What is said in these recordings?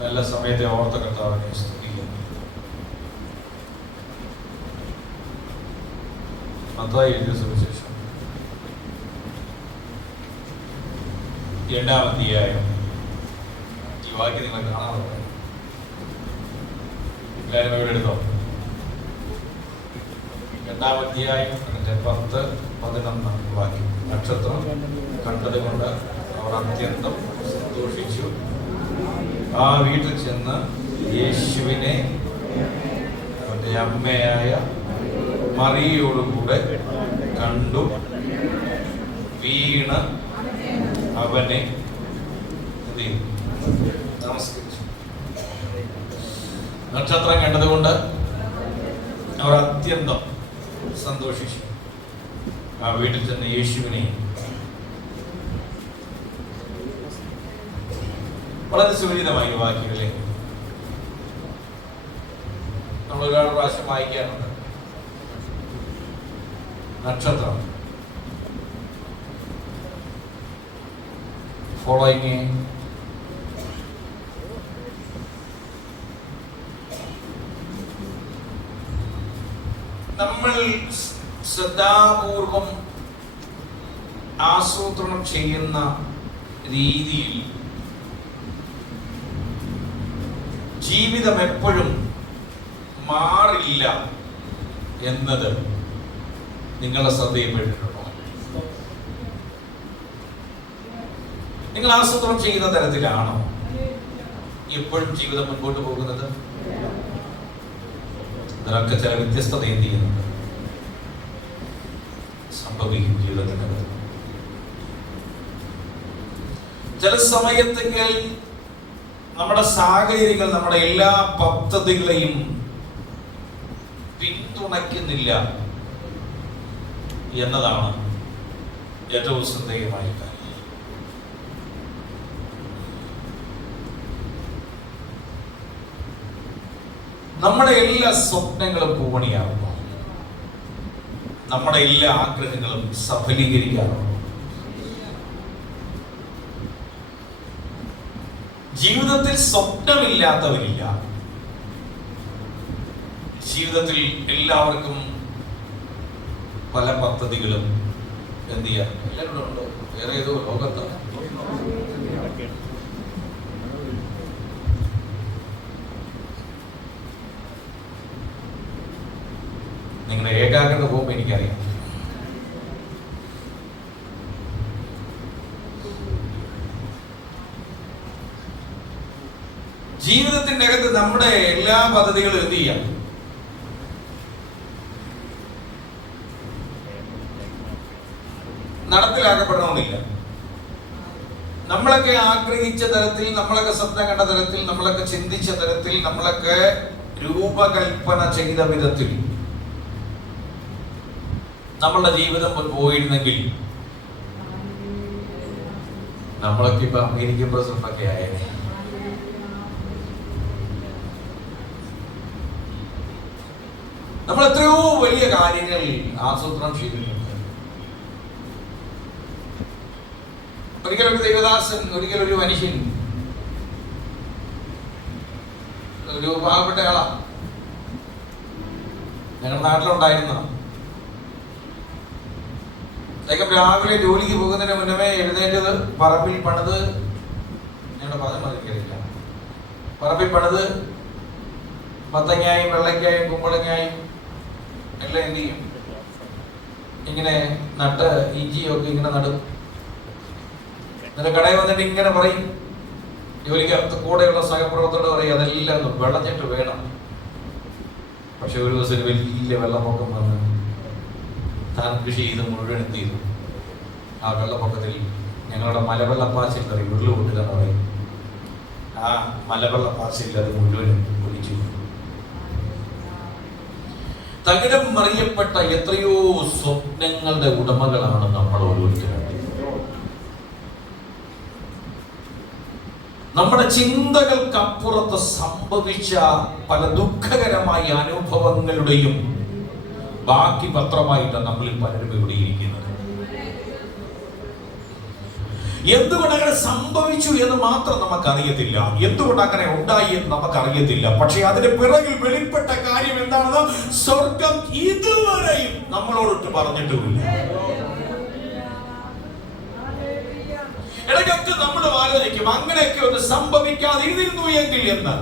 നല്ല സമയത്തെ ഓർത്ത കർത്താവിനെ സ്തുതിക്കുന്നു. മത്തായി എഴുതിയ സുവിശേഷം 2-ാം അധ്യായം. ഈ വാക്യം നിങ്ങൾ കാണാറുണ്ട്. എല്ലാവരും ഇവിടെ എടുത്തോ. 2-ാം അധ്യായം 10-11 വാക്യം. നക്ഷത്രം കണ്ടതുകൊണ്ട് അവർ അത്യന്തം സന്തോഷിച്ചു. ആ വീട്ടിൽ ചെന്ന് യേശുവിനെ അവന്റെ അമ്മയായ മറിയയോടുകൂടെ കണ്ടു. വീണ് അവനെ നമസ്കരിച്ചു. നക്ഷത്രം കണ്ടതുകൊണ്ട് അവർ അത്യന്തം സന്തോഷിച്ചു. ആ വീട്ടിൽ ചെന്ന് യേശുവിനെ. വളരെ സുപരിചിതമായ വാക്യങ്ങളെ നമ്മൾ ഒരുപാട് പ്രാവശ്യം വായിക്കാറുണ്ട്. നക്ഷത്രം ഫോളോയിങ് നമ്മൾ ശ്രദ്ധാപൂർവം ആസൂത്രണം ചെയ്യുന്ന രീതിയിൽ ജീവിതം എപ്പോഴും മാറില്ല എന്നത് നിങ്ങളെ ശ്രദ്ധയിൽപ്പെട്ടിട്ടുണ്ടോ? നിങ്ങൾ ആസൂത്രണം ചെയ്യുന്ന തരത്തിലാണോ എപ്പോഴും ജീവിതം മുൻപോട്ട് പോകുന്നത്? ഇതിനൊക്കെ ചില വ്യത്യസ്തത എന്ത് ചെയ്യുന്നുണ്ട് സംഭവിക്കും ജീവിതത്തിനകത്ത്. ചില സമയത്തെങ്കിൽ നമ്മുടെ സാഹചര്യങ്ങൾ നമ്മുടെ എല്ലാ പദ്ധതികളെയും പിന്തുണയ്ക്കുന്നില്ല എന്നതാണ് ഏറ്റവും ശ്രദ്ധേയമായ കാര്യം. നമ്മുടെ എല്ലാ സ്വപ്നങ്ങളും പൂവണിയാകുന്നു. നമ്മുടെ എല്ലാ ആഗ്രഹങ്ങളും സഫലീകരിക്കാറുണ്ട്. ജീവിതത്തിൽ സ്വപ്നമില്ലാത്തവരില്ല. ജീവിതത്തിൽ എല്ലാവർക്കും പല പദ്ധതികളും എന്ത് ചെയ്യാൻ എല്ലാവരും ഉണ്ട്. വേറെ ഏതോ ലോകത്താണ്. നിങ്ങളുടെ ഏകാഗ്രത പോകുമ്പോൾ എനിക്കറിയാം. ജീവിതത്തിന്റെ അകത്ത് നമ്മുടെ എല്ലാ പദ്ധതികളും എന്ത് ചെയ്യാം? നടപ്പിലാക്കപ്പെടണമെന്നില്ല. നമ്മളൊക്കെ ആഗ്രഹിച്ച തരത്തിൽ, നമ്മളൊക്കെ സ്വപ്നം കണ്ട തരത്തിൽ, നമ്മളൊക്കെ ചിന്തിച്ച തരത്തിൽ, നമ്മളൊക്കെ രൂപകൽപ്പന ചെയ്ത വിധത്തിൽ നമ്മളുടെ ജീവിതം പോയിരുന്നെങ്കിൽ നമ്മളൊക്കെ ഇപ്പൊ അമേരിക്കൻ പ്രസിഡന്റ് ഒക്കെ ആയേനെ. നമ്മൾ എത്രയോ വലിയ കാര്യങ്ങൾ ആസൂത്രണം ചെയ്തിട്ടുണ്ട്. ഒരിക്കലൊരു ദേവദാസൻ, ഒരിക്കലൊരു മനുഷ്യൻ, ഒരു പാവപ്പെട്ട ആളാ ഞങ്ങളുടെ നാട്ടിലുണ്ടായിരുന്ന. അദ്ദേഹം രാവിലെ ജോലിക്ക് പോകുന്നതിന് മുന്നമേ എഴുന്നേറ്റത് പറമ്പിൽ പണിത്, ഞങ്ങളുടെ പദം മതിക്കറിയില്ല, പറമ്പിൽ പണിത് മത്തങ്ങായും വെള്ളയ്ക്കായും കുമ്പളങ്ങായും എല്ലാം എന്ത് ചെയ്യും, ഇങ്ങനെ നട്ട് ഇഞ്ചിയൊക്കെ ഇങ്ങനെ നടും. എന്നിട്ട് കടയിൽ വന്നിട്ട് ഇങ്ങനെ പറയും, ജോലിക്ക് കൂടെയുള്ള സഹപ്രവർത്തകരോട് പറയും അതെല്ലാം ഒന്ന് വിളഞ്ഞിട്ട് വേണം. പക്ഷെ ഒരു ദിവസം വലിയ വെള്ളപ്പൊക്കം വന്ന് താൻ കൃഷി ചെയ്ത് മുഴുവൻ എന്ത് ചെയ്തു, ആ വെള്ളപ്പൊക്കത്തിൽ ഞങ്ങളുടെ മലവെള്ളപ്പാച്ചിൽ പറയും ഉരുളുപൊട്ടുക എന്ന് പറയും. ആ മലവെള്ളപ്പാച്ചിൽ അത് മുഴുവനും ഒലിച്ചു. തകിടം മറിയപ്പെട്ട എത്രയോ സ്വപ്നങ്ങളുടെ ഉടമകളാണ് നമ്മൾ ഓരോരുത്തരും. നമ്മുടെ ചിന്തകൾക്കപ്പുറത്ത് സംഭവിച്ച പല ദുഃഖകരമായ അനുഭവങ്ങളുടെയും ബാക്കി പത്രമായിട്ടാണ് നമ്മളിൽ പലരും ഇവിടെ ഇരിക്കുന്നത്. എന്തുകൊണ്ട് അങ്ങനെ സംഭവിച്ചു എന്ന് മാത്രം നമുക്കറിയത്തില്ല, എന്തുകൊണ്ട് അങ്ങനെ ഉണ്ടായി എന്ന് നമുക്കറിയത്തില്ല. പക്ഷെ അതിന്റെ പിറകിൽ വെളിപ്പെട്ട കാര്യം എന്താണെന്ന് സ്വർഗം ഇതുവരെയും നമ്മളോടൊട്ട് പറഞ്ഞിട്ടുമില്ല. ഇടയ്ക്കൊക്കെ നമ്മൾ ആലോചിക്കും അങ്ങനെയൊക്കെ ഒന്ന് സംഭവിക്കാതിരുന്നു എങ്കിൽ എന്ന്.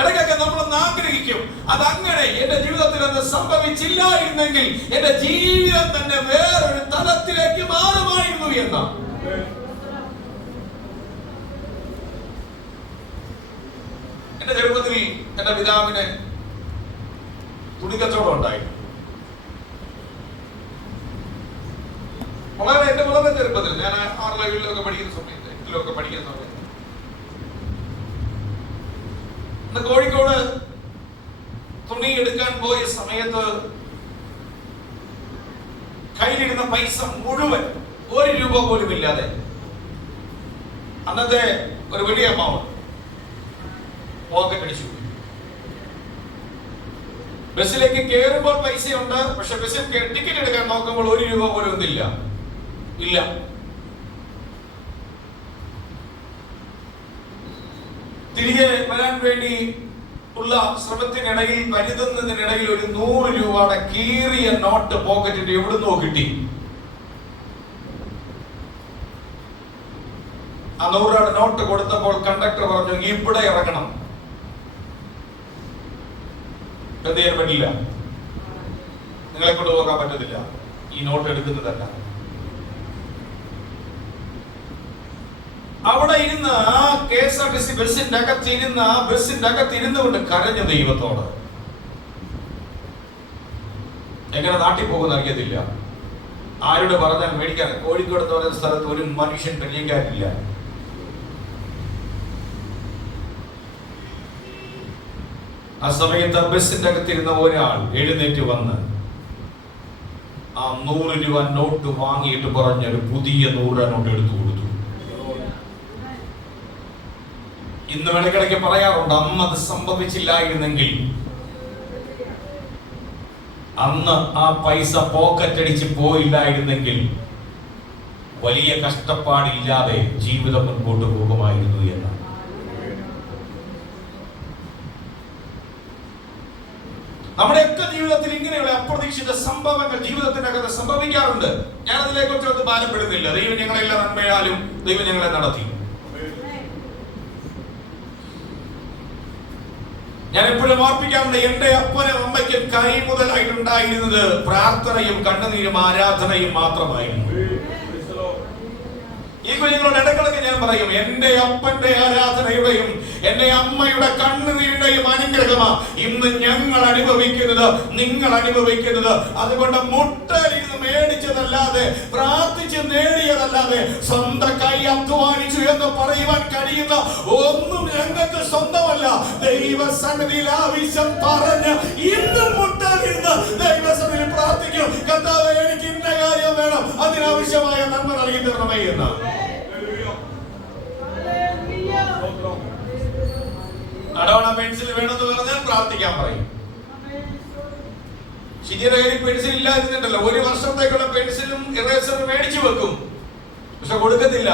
ഇടയ്ക്കൊക്കെ നമ്മളൊന്ന് ആഗ്രഹിക്കും അതങ്ങനെ എന്റെ ജീവിതത്തിൽ അത് സംഭവിച്ചില്ലായിരുന്നെങ്കിൽ എന്റെ ജീവിതം തന്നെ വേറൊരു തലത്തിലേക്ക് മാറുമായിരുന്നു എന്ന്. എന്റെ ചെറുപ്പത്തിൽ എന്റെ പിതാവിന് തുണിക്കച്ചവടം ഉണ്ടായി. വളരെ ചെറുപ്പത്തിൽ, ഞാൻ 6 ലെവലിലൊക്കെ പഠിക്കുന്ന സമയത്ത്, 8 പഠിക്കുന്ന സമയത്ത് കോഴിക്കോട് തുണി എടുക്കാൻ പോയ സമയത്ത് കയ്യിലിരുന്ന പൈസ മുഴുവൻ 1 രൂപ പോലും ഇല്ലാതെ, അന്നത്തെ ഒരു വലിയ എമൗണ്ട് പോക്കറ്റ് അടിച്ചു. ബസ്സിലേക്ക് കയറുമ്പോൾ പൈസയുണ്ട്, പക്ഷെ ബസ്സിൽ ടിക്കറ്റ് എടുക്കാൻ നോക്കുമ്പോൾ 1 രൂപ പോലും ഒന്നില്ല. തിരികെ വരാൻ വേണ്ടി ഉള്ള ശ്രമത്തിനിടയിൽ, കരുതുന്നതിനിടയിൽ ഒരു 100 രൂപയുടെ കീറിയ നോട്ട് പോക്കറ്റിന്റെ എവിടുന്നോ കിട്ടി. ആ 100 രൂപയുടെ നോട്ട് കൊടുത്തപ്പോൾ കണ്ടക്ടർ പറഞ്ഞു ഇവിടെ ഇറങ്ങണം. എന്ത് ചെയ്യാൻ പറ്റില്ല, നിങ്ങളെ കൊണ്ട് പോകാൻ പറ്റത്തില്ല, ഈ നോട്ട് എടുക്കുന്നതല്ല. അവിടെ ഇരുന്ന് ആ KSRTC ബസ്സിന്റെ അകത്തിരുന്ന് കൊണ്ട് കരഞ്ഞ ദൈവത്തോട്. എങ്ങനെ നാട്ടിൽ പോകുന്ന അറിയത്തില്ല, ആരോട് പറഞ്ഞാൽ മേടിക്കാൻ. കോഴിക്കോട് എന്ന് പറയുന്ന സ്ഥലത്ത് ഒരു മനുഷ്യൻ പരിചയക്കാരില്ല. ആ സമയത്ത് ബസ്സിന്റെ അകത്തിരുന്ന ഒരാൾ എഴുന്നേറ്റ് വന്ന് ആ 100 രൂപ നോട്ട് വാങ്ങിയിട്ട് പറഞ്ഞൊരു പുതിയ 100 രൂപ നോട്ട് എടുത്തു കൊടുത്തു. ഇന്ന് ഇടയ്ക്കിടയ്ക്ക് പറയാറുണ്ട് അന്ന് അത് സംഭവിച്ചില്ലായിരുന്നെങ്കിൽ, അന്ന് ആ പൈസ പോക്കറ്റ് അടിച്ച് പോയില്ലായിരുന്നെങ്കിൽ വലിയ കഷ്ടപ്പാടില്ലാതെ ജീവിതം മുൻപോട്ട് പോകുമായിരുന്നു എന്ന്. നമ്മുടെയൊക്കെ ജീവിതത്തിൽ ഇങ്ങനെയുള്ള അപ്രതീക്ഷിത സംഭവങ്ങൾ ജീവിതത്തിനകത്ത് സംഭവിക്കാറുണ്ട്. ഞാൻ അതിനെക്കുറിച്ചൊന്നും ഭാരപ്പെടുന്നില്ല. ദൈവം ഞങ്ങളെല്ലാം നന്മയാലും ദൈവം ഞങ്ങളെ നടത്തി. ഞാൻ എപ്പോഴും ഓർപ്പിക്കാറുണ്ട്, എന്റെ അപ്പനും അമ്മയ്ക്കും കൈ മുതലായിട്ടുണ്ടായിരുന്നത് പ്രാർത്ഥനയും കണ്ണുനീരും ആരാധനയും മാത്രമായിരുന്നു. ഈ കുഞ്ഞുങ്ങളോട് ഇടക്കിടക്ക് ഞാൻ പറയും, എന്റെ അപ്പന്റെ ആരാധനയുടെയും എന്റെ അമ്മയുടെ കണ്ണുനീരുടെയും അനുഗ്രഹമാ ഇന്ന് ഞങ്ങൾ അനുഭവിക്കുന്നത്, നിങ്ങൾ അനുഭവിക്കുന്നത്. അതുകൊണ്ട് മുട്ടലിരുന്ന് മേടിച്ചതല്ലാതെ, പ്രാർത്ഥിച്ച് നേടിയതല്ലാതെ, സ്വന്തം കൈ അധ്വാനിച്ചു എന്ന് പറയുവാൻ കഴിയുന്ന ഒന്നും ഞങ്ങൾക്ക് സ്വന്തമല്ല. ദൈവസന്നിധിയിൽ ആവശ്യം പറഞ്ഞ് ഇന്നും മുട്ടലിരുന്ന് ദൈവസന്നിധിയിൽ പ്രാർത്ഥിക്കും, കർത്താവേ എനിക്ക് ഇന്ന കാര്യം വേണം, അതിനാവശ്യമായ നന്മ നൽകി തരണമേ എന്ന്. അടവണ പെൻസിൽ വേണമെന്ന് പറഞ്ഞാൽ പ്രാർത്ഥിക്കാൻ പറയും. ശരിയുടെ കയ്യിൽ പെൻസിൽ ഇല്ലാതിരുന്നുണ്ടല്ലോ, 1 വർഷത്തേക്കുള്ള പെൻസിലും ഇറേസറും മേടിച്ചു വെക്കും, പക്ഷെ കൊടുക്കത്തില്ല.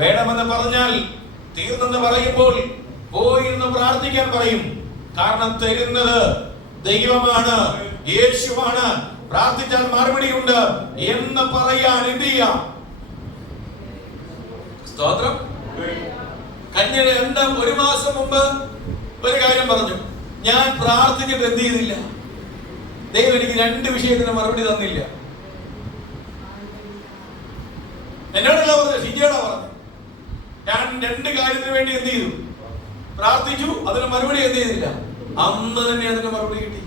വേണമെന്ന് പറഞ്ഞാൽ, തീർന്നെന്ന് പറയുമ്പോൾ പോയിരുന്ന് പ്രാർത്ഥിക്കാൻ പറയും. കാരണം തരുന്നത് ദൈവമാണ്, യേശുവാണ്, പ്രാർത്ഥിച്ചാൽ മറുപടിയുണ്ട് എന്ന് പറയാൻ എന്ത് ചെയ്യാം? സ്തോത്രം. കഴിഞ്ഞ 1 മാസം മുമ്പ് ഒരു കാര്യം പറഞ്ഞു, ഞാൻ പ്രാർത്ഥിച്ചിട്ട് എന്ത് ചെയ്തില്ല, ദൈവം എനിക്ക് 2 വിഷയത്തിന് മറുപടി തന്നില്ല. എന്നോടല്ല പറഞ്ഞത്, ഷിജിയോടാ പറഞ്ഞു. ഞാൻ 2 കാര്യത്തിന് വേണ്ടി എന്ത് ചെയ്തു? പ്രാർത്ഥിച്ചു, അതിന് മറുപടി എന്ത് ചെയ്തില്ല, അന്ന് തന്നെ അതിന് മറുപടി കിട്ടി.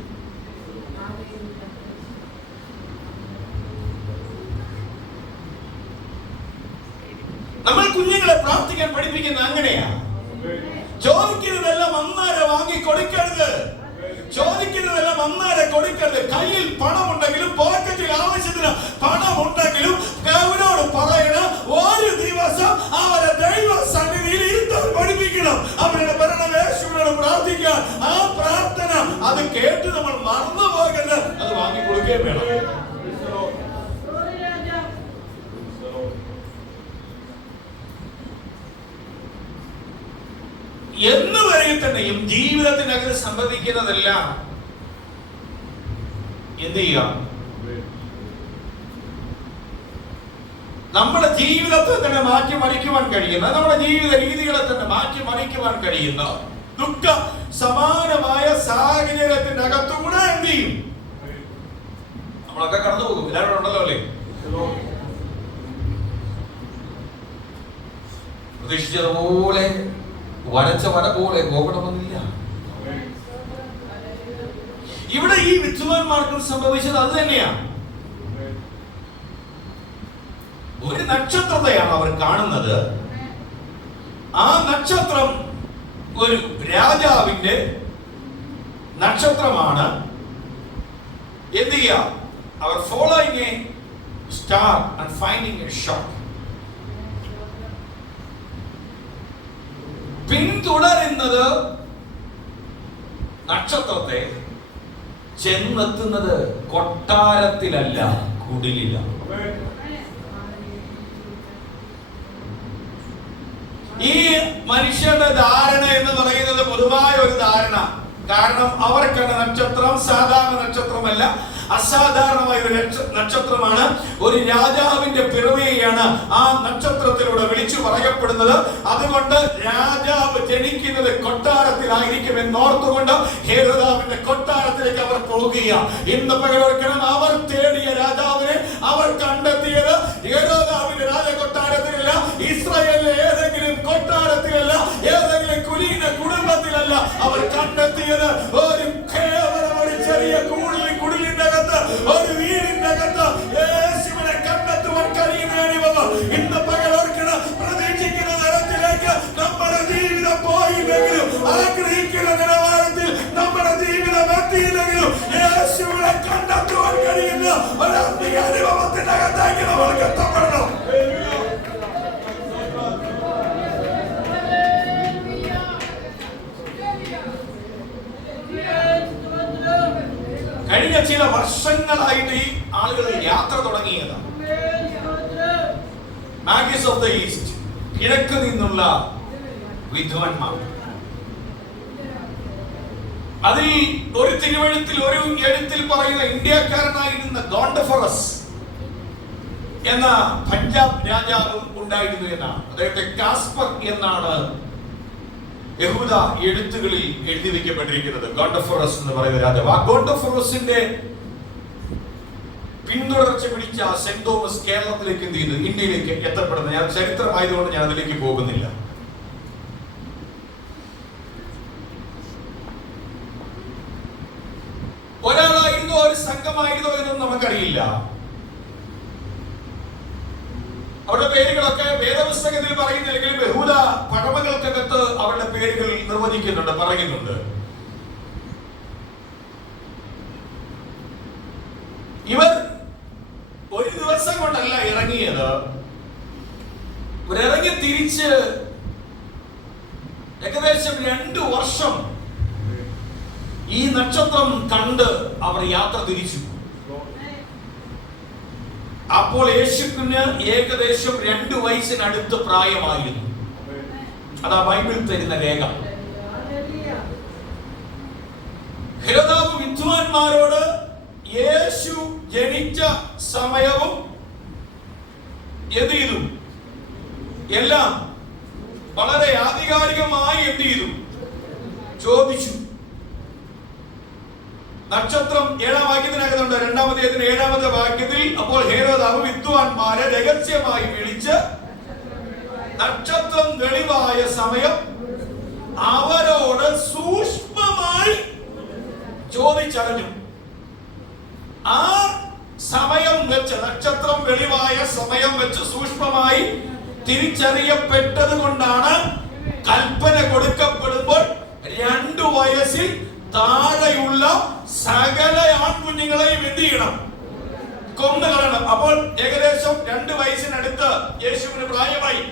നമ്മൾ കുഞ്ഞുങ്ങളെ പ്രാർത്ഥിക്കാൻ പഠിപ്പിക്കുന്ന അങ്ങനെയാ. ചോദിക്കുന്നതെല്ലാം അന്നാരെ വാങ്ങി കൊടുക്കരുത്, ചോദിക്കുന്നതെല്ലാം അന്നാരെ കൊടുക്കരുത്. കയ്യിൽ പണമുണ്ടെങ്കിലും പോക്കറ്റിൽ ആവശ്യത്തിന് പണമുണ്ടെങ്കിലും അവരോട് പറയണം, ഒരു ദിവസം അവരെ ദൈവ സന്നിധിയിൽ ഇരുത്താൻ പഠിപ്പിക്കണം. അവരുടെ ഭരണവേശുവിനോട് പ്രാർത്ഥിക്കാൻ. ആ പ്രാർത്ഥന അത് കേട്ട് നമ്മൾ മറന്നു പോകരുത്, അത് വാങ്ങി കൊടുക്കുകയും വേണം. എന്ന് വരെ തന്നെയും ജീവിതത്തിനകത്ത് സംഭവിക്കുന്നതെല്ലാം എന്ത് ചെയ്യാം? നമ്മുടെ ജീവിതത്തെ തന്നെ മാറ്റിമറിക്കുവാൻ കഴിയുന്ന, നമ്മുടെ ജീവിത രീതികളെ തന്നെ മാറ്റിമറിക്കുവാൻ കഴിയുന്ന ദുഃഖ സമാനമായ സാഹചര്യത്തിനകത്തൂടെ എന്ത് ചെയ്യും? നമ്മളൊക്കെ കടന്നു പോകും. എല്ലാവരും ഉണ്ടല്ലോ അല്ലേ? പ്രതീക്ഷിച്ചതുപോലെ വരച്ച വര പോലെ പോകണമെന്നില്ല. ഇവിടെ ഈ വിദ്വാൻമാർക്കും സംഭവിച്ചത് അത് തന്നെയാണ്. ഒരു നക്ഷത്രത്തെയാണ് അവർ കാണുന്നത്. ആ നക്ഷത്രം ഒരു രാജാവിന്റെ നക്ഷത്രമാണ്. എന്ത് ചെയ്യാം? അവർ following a star and finding a shot. പിന്തുടരുന്നത് നക്ഷത്രത്തെ, ചെന്നെത്തുന്നത് കൊട്ടാരത്തിലല്ല, കുടിലിലാണ്. ഈ മനുഷ്യരുടെ ധാരണ എന്ന് പറയുന്നത് പൊതുവായ ഒരു ധാരണ. കാരണം അവർക്കുള്ള നക്ഷത്രം സാധാരണ നക്ഷത്രമല്ല, അസാധാരണമായ ഒരു നക്ഷത്രമാണ്. ഒരു രാജാവിന്റെ പിറവിയെയാണ് ആ നക്ഷത്രത്തിലൂടെ വിളിച്ചു പറയപ്പെടുന്നത്. അതുകൊണ്ട് രാജാവ് ജനിക്കുന്നത് കൊട്ടാരത്തിലായിരിക്കും എന്നോർത്തുകൊണ്ട് ഹേരോദാവിന്റെ കൊട്ടാരത്തിലേക്ക് അവർ പോകുകയാണ്. ഇന്ന് പകരം അവർ തേടിയ രാജാവിനെ അവർ കണ്ടെത്തിയത് ഹേരോദാവിന്റെ രാജകൊട്ടാരത്തിലല്ല, ഇസ്രായേലിലെ ഏതെങ്കിലും കൊട്ടാരത്തിലല്ല, ഏതെങ്കിലും കുലീന കുടുംബത്തിലല്ല. അവർ കണ്ടെത്തിയത് ഒരു കേവലം ഒരു ചെറിയ കുടിലിന്റെ അകത്ത്, ഒരു വീടിന്റെ അകത്ത് യേശുവിനെ കണ്ടെത്തുവാൻ കഴിയുന്നവർ ഇന്ന് പകലോർക്കണ പ്രതീക്ഷിക്കുന്ന തരത്തിലേക്ക് നമ്മുടെ ജീവിതം പോയില്ലെങ്കിലും, ആഗ്രഹിക്കുന്ന നിലവാരത്തിൽ നമ്മുടെ ജീവിതം എത്തിയില്ലെങ്കിലും യേശുവിനെ കണ്ടെത്തുവാൻ കഴിയുന്ന ഒരു ആത്മീയ അനുഭവത്തിന്റെ അകത്തേക്ക് നമ്മൾക്ക് എത്തപ്പെടണം. കഴിഞ്ഞ ചില വർഷങ്ങളായിട്ട് ഈ ആളുകൾ യാത്ര തുടങ്ങിയതാണ്. മാഗീസ് ഓഫ് ദ ഈസ്റ്റ്, കിഴക്ക് നിന്നുള്ള വിദ്വാൻമാർ. അതിൽ ഒരു തിരുവഴുത്തിൽ, ഒരു എഴുത്തിൽ പറയുന്ന ഇന്ത്യക്കാരനായിരുന്ന ഗോണ്ടഫറസ് എന്ന പഞ്ചാബ് രാജാവും ഉണ്ടായിരുന്നു എന്നാണ്. അദ്ദേഹത്തെ കാസ്പർ എന്നാണ് യഹൂദ എഴുത്തുകളിൽ എഴുതി വെക്കപ്പെട്ടിരിക്കുന്നത്. ഗോണ്ടഫറസ് എന്ന് പറയുന്ന രാജാവ്. ആ ഗോണ്ടഫറസിന്റെ പിന്തുടർച്ച പിടിച്ച സെന്റ് തോമസ് കേരളത്തിലേക്ക് എന്ത് ചെയ്തു? ഇന്ത്യയിലേക്ക് എത്തപ്പെടുന്നത്. ഞാൻ ചരിത്രമായതുകൊണ്ട് ഞാൻ അതിലേക്ക് പോകുന്നില്ല. ഒരാളായിരുന്നോ ഒരു സംഘമായിരുന്നോ എന്നൊന്നും നമുക്കറിയില്ല. അവരുടെ പേരുകളൊക്കെ വേദപുസ്തകത്തിൽ പറയുന്നില്ലെങ്കിലും യഹൂദ പഴമകൾക്കകത്ത് അവരുടെ പേരുകൾ നിർവചിക്കുന്നുണ്ട്, പറയുന്നുണ്ട്. ഇവർ ഒരു ദിവസം കൊണ്ടല്ല ഇറങ്ങിയത്. ഇവരിറങ്ങി തിരിച്ച് ഏകദേശം 2 വർഷം ഈ നക്ഷത്രം കണ്ട് അവർ യാത്ര തിരിച്ചു. അപ്പോൾ യേശുവിന് ഏകദേശം 2 വയസ്സിനടുത്ത് പ്രായമായിരുന്നു. അതാ ബൈബിൾ തരുന്ന രേഖ. ഹെരോദാവ് വിദ്വാൻമാരോട് യേശു ജനിച്ച സമയവും എന്ത് ചെയ്തു? എല്ലാം വളരെ ആധികാരികമായി എന്ത് ചെയ്തു? ചോദിച്ചു. നക്ഷത്രം 7-ാം വാക്യത്തിനകത്തുണ്ട്. 2-ാം അധ്യായത്തിന് 7-ാമത്തെ വാക്യത്തിൽ, അപ്പോൾ ഹേരോദാവ് വിദ്വാൻമാരെ രഹസ്യമായി വിളിച്ച് നക്ഷത്രം വെളിവായ സമയം അവരോട് സൂക്ഷ്മമായി ചോദിച്ചറിഞ്ഞു. ആ സമയം വെച്ച്, നക്ഷത്രം വെളിവായ സമയം വെച്ച് സൂക്ഷ്മമായി തിരിച്ചറിയപ്പെട്ടത് കൊണ്ടാണ് കൽപ്പന കൊടുക്കപ്പെടുമ്പോൾ 2 വയസ്സിൽ താഴെയുള്ള സകല ആൺകുഞ്ഞുങ്ങളെയും എന്ത് ചെയ്യണം? കൊന്നുകളയണം. അപ്പോൾ ഏകദേശം 2 വയസ്സിനടുത്ത് യേശുവിന് പ്രായമായി.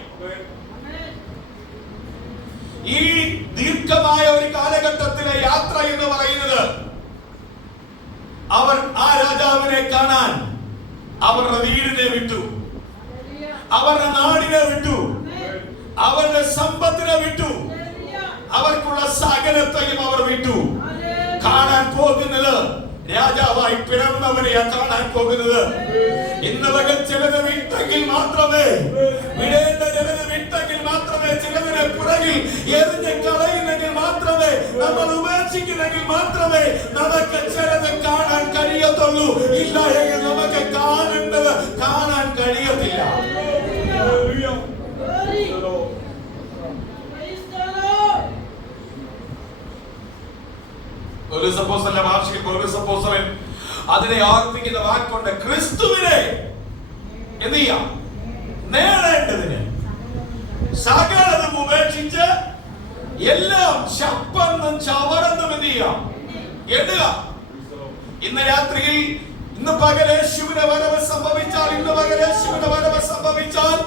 ഈ ദീർഘമായ ഒരു കാലഘട്ടത്തിലെ യാത്ര എന്ന് പറയുന്നത്, അവർ ആ രാജാവിനെ കാണാൻ അവരുടെ വീടിനെ വിട്ടു, അവരുടെ നാടിനെ വിട്ടു, അവരുടെ സമ്പത്തിനെ വിട്ടു, അവർക്കുള്ള സകലത്തെയും അവർ വിട്ടു. കാണാൻ പോകുന്നത് രാജാവായി പിറന്നവനെയാ കാണാൻ പോകുന്നത്. ഇന്ന് പകൽ ചിലത് വിട്ടെങ്കിൽ മാത്രമേ, വിടേണ്ട ചിലത് വിട്ടെങ്കിൽ മാത്രമേ, ചിലതിനെ പുറകിൽ എറിഞ്ഞ് കളയുന്നെങ്കിൽ മാത്രമേ, നമ്മൾ ഉപേക്ഷിക്കുന്നെങ്കിൽ മാത്രമേ നമുക്ക് ചിലത് കാണാൻ കഴിയത്തുള്ളൂ. ഇല്ല എങ്കിൽ നമുക്ക് കാണേണ്ടത് കാണാൻ കഴിയത്തില്ല. ഭാഷയിൽ പൗലോസപ്പോസ്തലൻ അതിനെ ആർപ്പിക്കുന്ന വാക്കുകൊണ്ട് ക്രിസ്തുവിനെ എന്ത് ചെയ്യാം? നേടേണ്ടതിന് സകലതും ഉപേക്ഷിച്ച് എല്ലാം ചപ്പന്നും ചവറന്നും എന്ത് ചെയ്യാം? എണ്ണുക. ഇന്ന് രാത്രിയിൽ, ഇന്ന് പകൽ യേശുവിന്റെ വരവ് സംഭവിച്ചാൽ, ഇന്ന് പകൽ യേശുവിന്റെ വരവ് സംഭവിച്ചാൽ,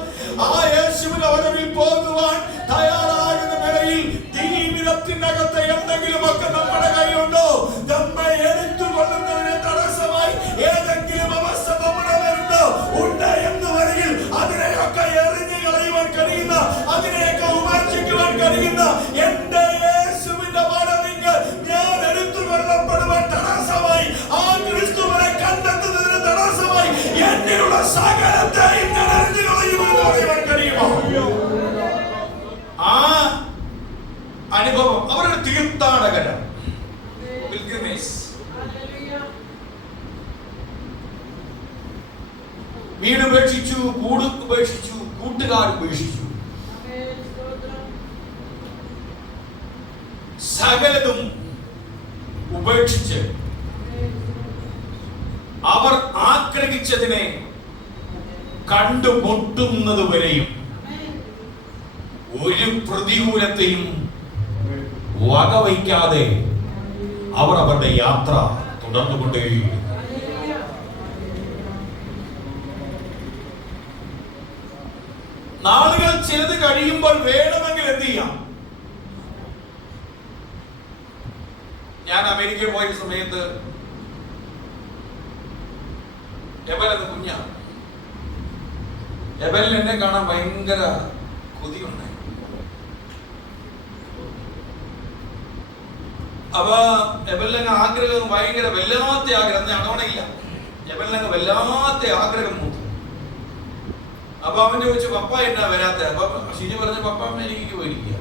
ആ യേശുവിന്റെ വരവിൽ പോകുവാൻ തയ്യാറാകുന്ന നിലയിൽ ജീവിതത്തിനകത്ത് എന്തെങ്കിലും ഒക്കെ നമ്മുടെ കയ്യിലുണ്ടോ? നമ്മെ എടുത്തുകൊള്ളുന്നതിന് തടസ്സമായി ഏതെങ്കിലും അവസ്ഥ നമ്മുടെ വരുന്നുണ്ടോ? ഉണ്ട് എന്ന് വരികിൽ അതിനെയൊക്കെ എറിഞ്ഞു കളയുവാൻ കഴിയുന്ന, അതിനെയൊക്കെ ഉപേക്ഷിക്കുവാൻ കഴിയുന്ന എന്റെ യേശുവിന്റെ വരവിന് ഞാൻ എടുത്തുകൊള്ളപ്പെടുവാൻ തടസ്സമായി, ആ ക്രിസ്തുവിനെ കണ്ടെത്തുന്നതിന് തടസ്സമായി എന്നിലുള്ള സകലത്തെയും ഞാൻ എറിഞ്ഞു കളയുമെന്ന് പറയുവാൻ കഴിയുമോ? ആ അനുഭവം അവരുടെ തീർത്ഥാടകരാണ്. വീട് ഉപേക്ഷിച്ചു, കൂട് ഉപേക്ഷിച്ചു, കൂട്ടുകാർ ഉപേക്ഷിച്ചു, സകലതും ഉപേക്ഷിച്ച് അവർ ആഗ്രഹിച്ചതിനെ കണ്ടുമുട്ടുന്നത് വരെയും ഒരു പ്രതികൂലത്തെയും വകവയ്ക്കാതെ അവർ അവരുടെ യാത്ര തുടർന്നുകൊണ്ടേയിരുന്നു. നാളുകൾ ചിലത് കഴിയുമ്പോൾ വേണമെങ്കിൽ എന്ത് ചെയ്യാം? ഞാൻ അമേരിക്കയിൽ പോയ സമയത്ത് എബൽ എന്ന കുഞ്ഞാണ്. എബലിന് എന്നെ കാണാൻ ഭയങ്കര കൊതിയുണ്ടായി. അപ്പൊ എബലിനങ്ങ് ആഗ്രഹം ഭയങ്കര വല്ലാത്ത ആഗ്രഹം, അണവണയില്ല, എബലിനങ്ങ് വല്ലാത്ത ആഗ്രഹം മൂത്തു. അപ്പൊ അവൻ ചോദിച്ചു, പപ്പ എന്നാ വരാത്ത? അപ്പൊ ഷിജു പറഞ്ഞു, പപ്പ അമേരിക്കയ്ക്ക് പോയിരിക്കുക.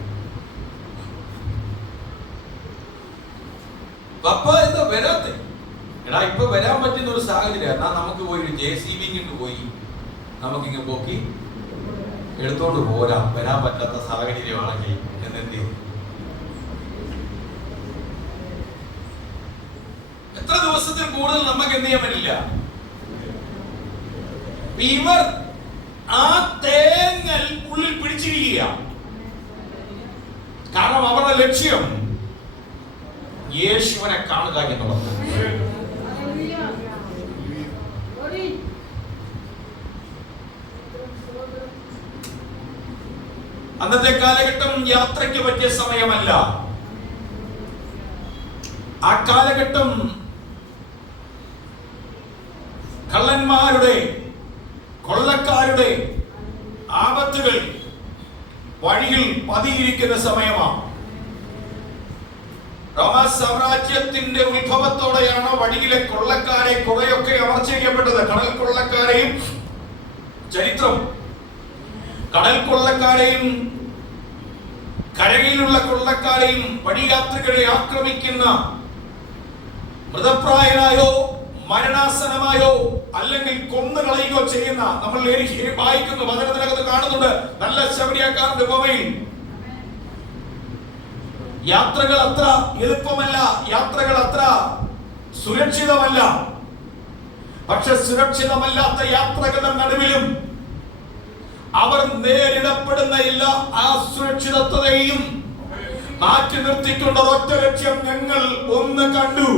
പപ്പ എന്താ വരാത്ത? എടാ ഇപ്പൊ വരാൻ പറ്റുന്ന ഒരു സാഹചര്യം, എന്നാ നമുക്ക് പോയി ഒരു JCB പോയി നമുക്കിങ്ങ് പോക്കി എടുത്തോണ്ട് പോരാ, വരാൻ പറ്റാത്ത സാഹചര്യമാണെങ്കിൽ എന്നെന്ത് ചെയ്തു? എത്ര ദിവസത്തിൽ കൂടുതൽ നമുക്ക് എന്ത് ചെയ്യാൻ പറ്റില്ല. ഇവർ ആ തേങ്ങൽ ഉള്ളിൽ പിടിച്ചിരിക്കുക. കാരണം അവരുടെ ലക്ഷ്യം യേശുവിനെ കാണുക എന്നുള്ളത്. അന്നത്തെ കാലഘട്ടം യാത്രയ്ക്ക് പറ്റിയ സമയമല്ല. ആ കാലഘട്ടം കള്ളന്മാരുടെ, കൊള്ളക്കാരുടെ ആപത്തുകൾ വഴിയിൽ പതിയിരിക്കുന്ന സമയമാണ്. റോമ സാമ്രാജ്യത്തിന്റെ ഉത്ഭവത്തോടെയാണ് വഴിയിലെ കൊള്ളക്കാരെ കുറെയൊക്കെ അമർച്ച ചെയ്യപ്പെട്ടത്. കടൽ കൊള്ളക്കാരെയും ചരിത്രം, കടൽ കൊള്ളക്കാരെയും കരയിലുള്ള കൊള്ളക്കാരെയും വഴിയാത്രികരെ ആക്രമിക്കുന്ന, മൃതപ്രായനായോ മരണാസനമായോ അല്ലെങ്കിൽ കൊന്നുകളയുകയോ ചെയ്യുന്ന, നമ്മൾ വായിക്കുന്നു, വചനത്തിനകത്ത് കാണുന്നുണ്ട്, നല്ല ശബരിയാക്കാരന്റെ ഉപമയിൽ യാത്രകൾ അത്ര എളുപ്പമല്ല, യാത്രകൾ അത്ര സുരക്ഷിതമല്ല. പക്ഷെ സുരക്ഷിതമല്ലാത്ത യാത്രകളുടെ നടുവിലും അവർ നേരിടപ്പെടുന്ന എല്ലാ അസുരക്ഷിതത്വത്തെയും മാറ്റി നിർത്തിക്കൊണ്ട് ഒറ്റ ലക്ഷ്യം, ഞങ്ങൾ ഒന്ന് കണ്ടു,